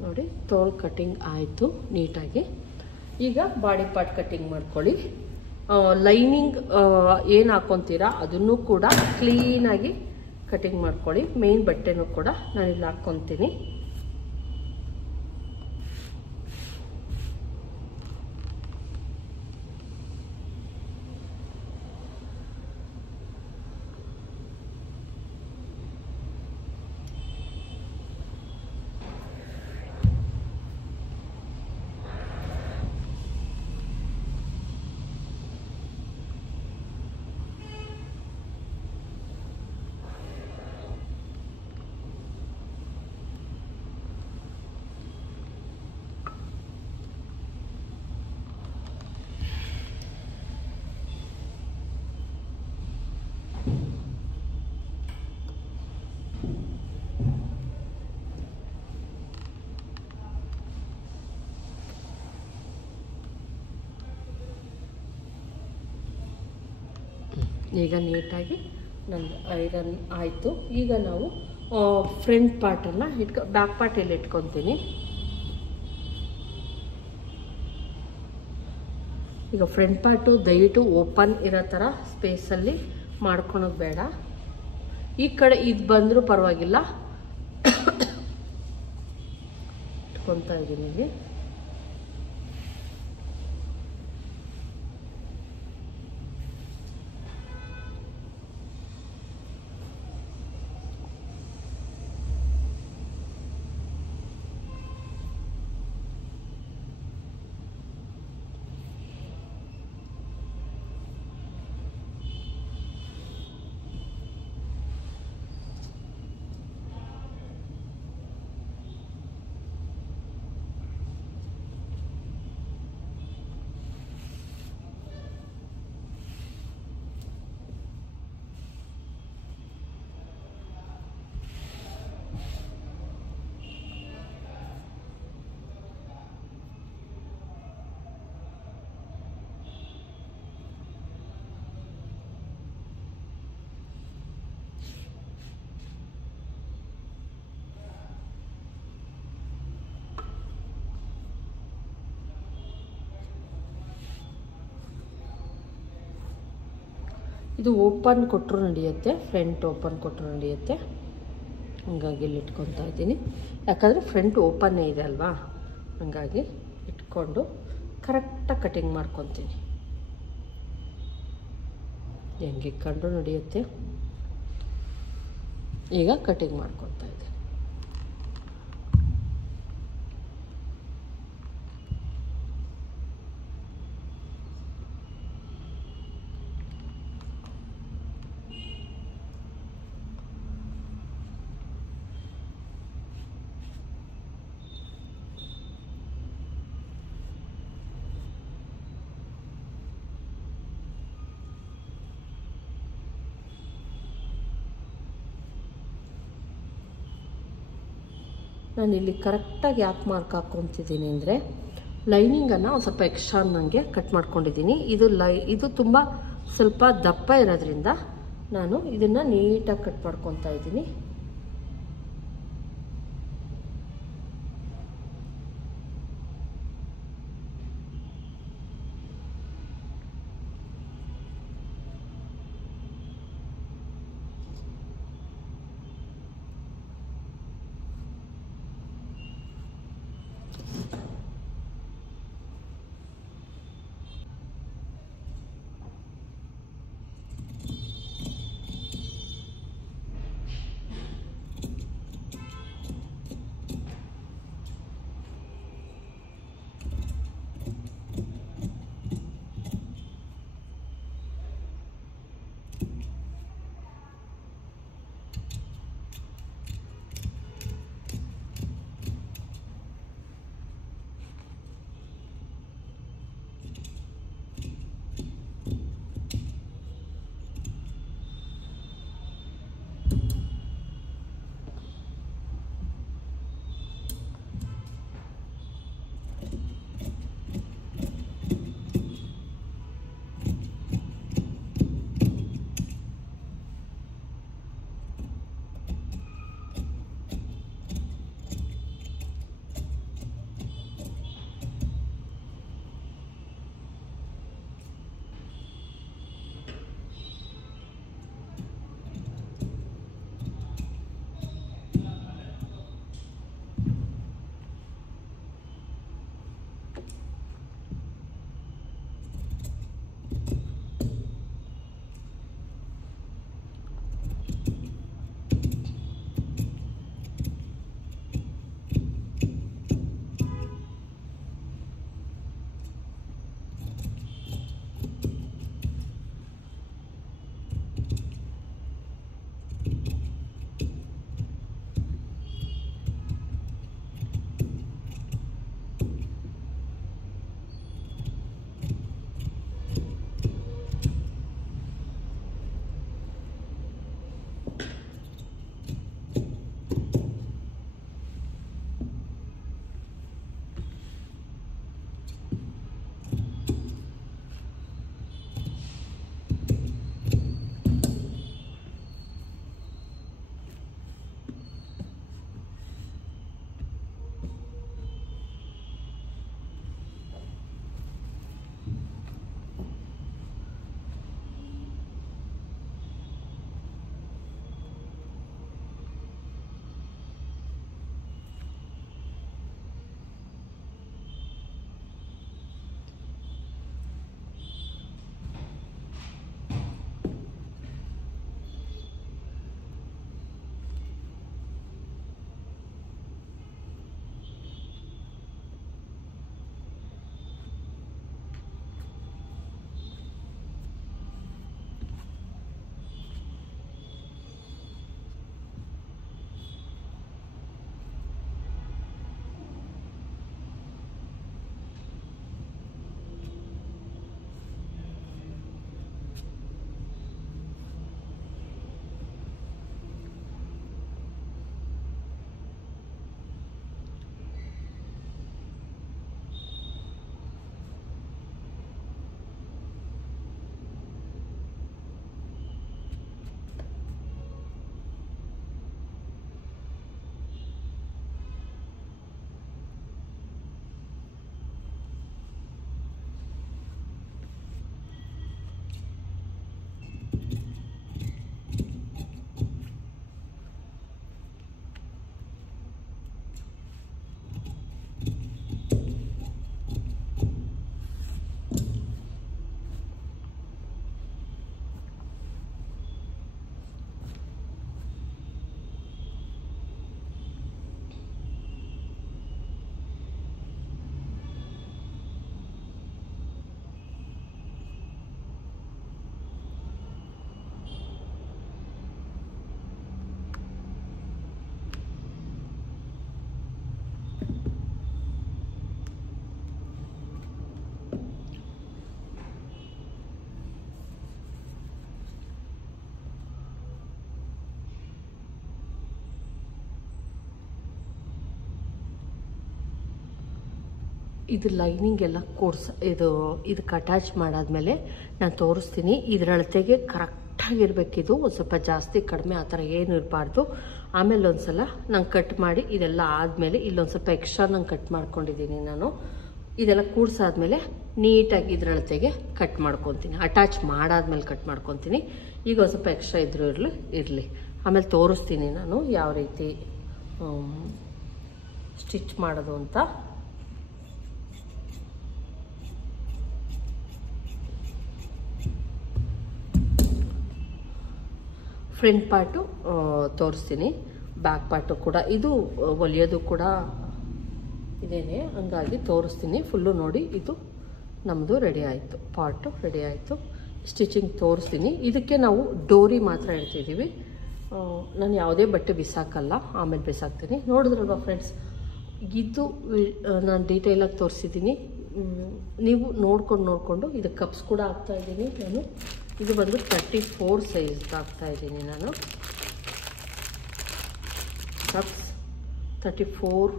ನೋಡಿ, ತೋಳು ಕಟಿಂಗ್ ಆಯಿತು ನೀಟಾಗಿ. ಈಗ ಬಾಡಿ ಪಾರ್ಟ್ ಕಟಿಂಗ್ ಮಾಡ್ಕೊಳ್ಳಿ. ಲೈನಿಂಗ್ ಏನು ಹಾಕ್ಕೊತೀರಾ ಅದನ್ನು ಕೂಡ ಕ್ಲೀನಾಗಿ ಕಟಿಂಗ್ ಮಾಡ್ಕೊಳ್ಳಿ. ಮೇನ್ ಬಟ್ಟೆನೂ ಕೂಡ ನಾನಿಲ್ಲಿ ಹಾಕ್ಕೊತೀನಿ. ಈಗ ನೀಟಾಗಿ ನಂದು ಐರನ್ ಆಯಿತು. ಈಗ ನಾವು ಫ್ರಂಟ್ ಪಾರ್ಟನ್ನು ಬ್ಯಾಕ್ ಪಾರ್ಟ್ ಇಲ್ಲಿ ಇಟ್ಕೊತೀನಿ. ಈಗ ಫ್ರಂಟ್ ಪಾರ್ಟು ದಯವಿಟ್ಟು ಓಪನ್ ಇರೋ ಥರ ಸ್ಪೇಸಲ್ಲಿ ಮಾಡ್ಕೊಳೋದು ಬೇಡ. ಈ ಕಡೆ ಇದು ಬಂದರೂ ಪರವಾಗಿಲ್ಲ, ಇಟ್ಕೊತಾ ಇದ್ದೀನಿ ಇಲ್ಲಿ. ಇದು ಓಪನ್ ಕೊಟ್ಟರು ನಡೆಯುತ್ತೆ, ಫ್ರಂಟ್ ಓಪನ್ ಕೊಟ್ಟರು ನಡೆಯುತ್ತೆ. ಹಂಗಾಗಿ ಇಲ್ಲಿ ಇಟ್ಕೊತಾ ಇದ್ದೀನಿ, ಯಾಕಂದರೆ ಫ್ರಂಟ್ ಓಪನ್ನೇ ಇದೆ ಅಲ್ವಾ. ಹಂಗಾಗಿ ಇಟ್ಕೊಂಡು ಕರೆಕ್ಟಾಗಿ ಕಟಿಂಗ್ ಮಾಡ್ಕೊತೀನಿ. ಹೆಂಗೆ ಇಟ್ಕೊಂಡ್ರು ನಡೆಯುತ್ತೆ. ಈಗ ಕಟಿಂಗ್ ಮಾಡ್ಕೊತಾ ಇದ್ದೀನಿ. ನಾನು ಇಲ್ಲಿ ಕರೆಕ್ಟಾಗಿ ಯಾಕೆ ಮಾರ್ಕ್ ಹಾಕ್ಕೊತಿದ್ದೀನಿ ಅಂದರೆ, ಲೈನಿಂಗನ್ನು ಒಂದು ಸ್ವಲ್ಪ ಎಕ್ಸ್ಟ್ರಾ ನನಗೆ ಕಟ್ ಮಾಡ್ಕೊಂಡಿದ್ದೀನಿ. ಇದು ತುಂಬ ಸ್ವಲ್ಪ ದಪ್ಪ ಇರೋದ್ರಿಂದ ನಾನು ಇದನ್ನು ನೀಟಾಗಿ ಕಟ್ ಮಾಡ್ಕೊತಾ ಇದ್ದೀನಿ. ಇದು ಲೈನಿಂಗ್ ಎಲ್ಲ ಇದಕ್ಕೆ ಅಟ್ಯಾಚ್ ಮಾಡಾದ್ಮೇಲೆ ನಾನು ತೋರಿಸ್ತೀನಿ. ಇದರ ಅಳತೆಗೆ ಕರೆಕ್ಟಾಗಿರ್ಬೇಕಿದು, ಒಂದು ಸ್ವಲ್ಪ ಜಾಸ್ತಿ ಕಡಿಮೆ ಆ ಥರ ಏನು ಇರಬಾರ್ದು. ಆಮೇಲೆ ಒಂದ್ಸಲ ನಾನು ಕಟ್ ಮಾಡಿ ಇದೆಲ್ಲ ಆದಮೇಲೆ ಇಲ್ಲೊಂದು ಸ್ವಲ್ಪ ಎಕ್ಸ್ಟ್ರಾ ನಾನು ಕಟ್ ಮಾಡ್ಕೊಂಡಿದ್ದೀನಿ. ನಾನು ಇದೆಲ್ಲ ಕೂಡಿಸಾದ್ಮೇಲೆ ನೀಟಾಗಿ ಇದ್ರ ಅಳತೆಗೆ ಕಟ್ ಮಾಡ್ಕೊತೀನಿ, ಅಟ್ಯಾಚ್ ಮಾಡಾದ್ಮೇಲೆ ಕಟ್ ಮಾಡ್ಕೊತೀನಿ. ಈಗ ಒಂದು ಸ್ವಲ್ಪ ಎಕ್ಸ್ಟ್ರಾ ಇದ್ರೂ ಇರಲಿ, ಆಮೇಲೆ ತೋರಿಸ್ತೀನಿ ನಾನು ಯಾವ ರೀತಿ ಸ್ಟಿಚ್ ಮಾಡೋದು ಅಂತ. ಫ್ರಂಟ್ ಪಾರ್ಟು ತೋರಿಸ್ತೀನಿ, ಬ್ಯಾಕ್ ಪಾರ್ಟು ಕೂಡ ಇದು ಹೊಲಿಯೋದು ಕೂಡ ಇದೇನೆ, ಹಂಗಾಗಿ ತೋರಿಸ್ತೀನಿ. ಫುಲ್ಲು ನೋಡಿ, ಇದು ನಮ್ಮದು ರೆಡಿ ಆಯಿತು, ಪಾರ್ಟು ರೆಡಿ ಆಯಿತು. ಸ್ಟಿಚಿಂಗ್ ತೋರಿಸ್ತೀನಿ. ಇದಕ್ಕೆ ನಾವು ಡೋರಿ ಮಾತ್ರ ಹೇಳ್ತಿದ್ದೀವಿ, ನಾನು ಯಾವುದೇ ಬಟ್ಟೆ ಬಿಸಾಕಲ್ಲ, ಆಮೇಲೆ ಬಿಸಾಕ್ತೀನಿ. ನೋಡಿದ್ರಲ್ವ ಫ್ರೆಂಡ್ಸ್, ಇದು ನಾನು ಡೀಟೇಲಾಗಿ ತೋರಿಸಿದ್ದೀನಿ. ನೀವು ನೋಡಿಕೊಂಡು ಇದು ಕಪ್ಸ್ ಕೂಡ ಹಾಕ್ತಾಯಿದ್ದೀನಿ ನಾನು. ಇದು ಬಂದು 34 ಸೈಜ್ ಹಾಕ್ತಾಯಿದ್ದೀನಿ ನಾನು. ಕಪ್ಸ್ 34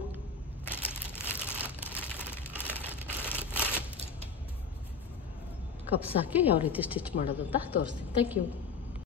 ಕಪ್ಸ್ ಹಾಕಿ ಯಾವ ರೀತಿ ಸ್ಟಿಚ್ ಮಾಡೋದು ಅಂತ ತೋರಿಸ್ತೀನಿ. Thank you.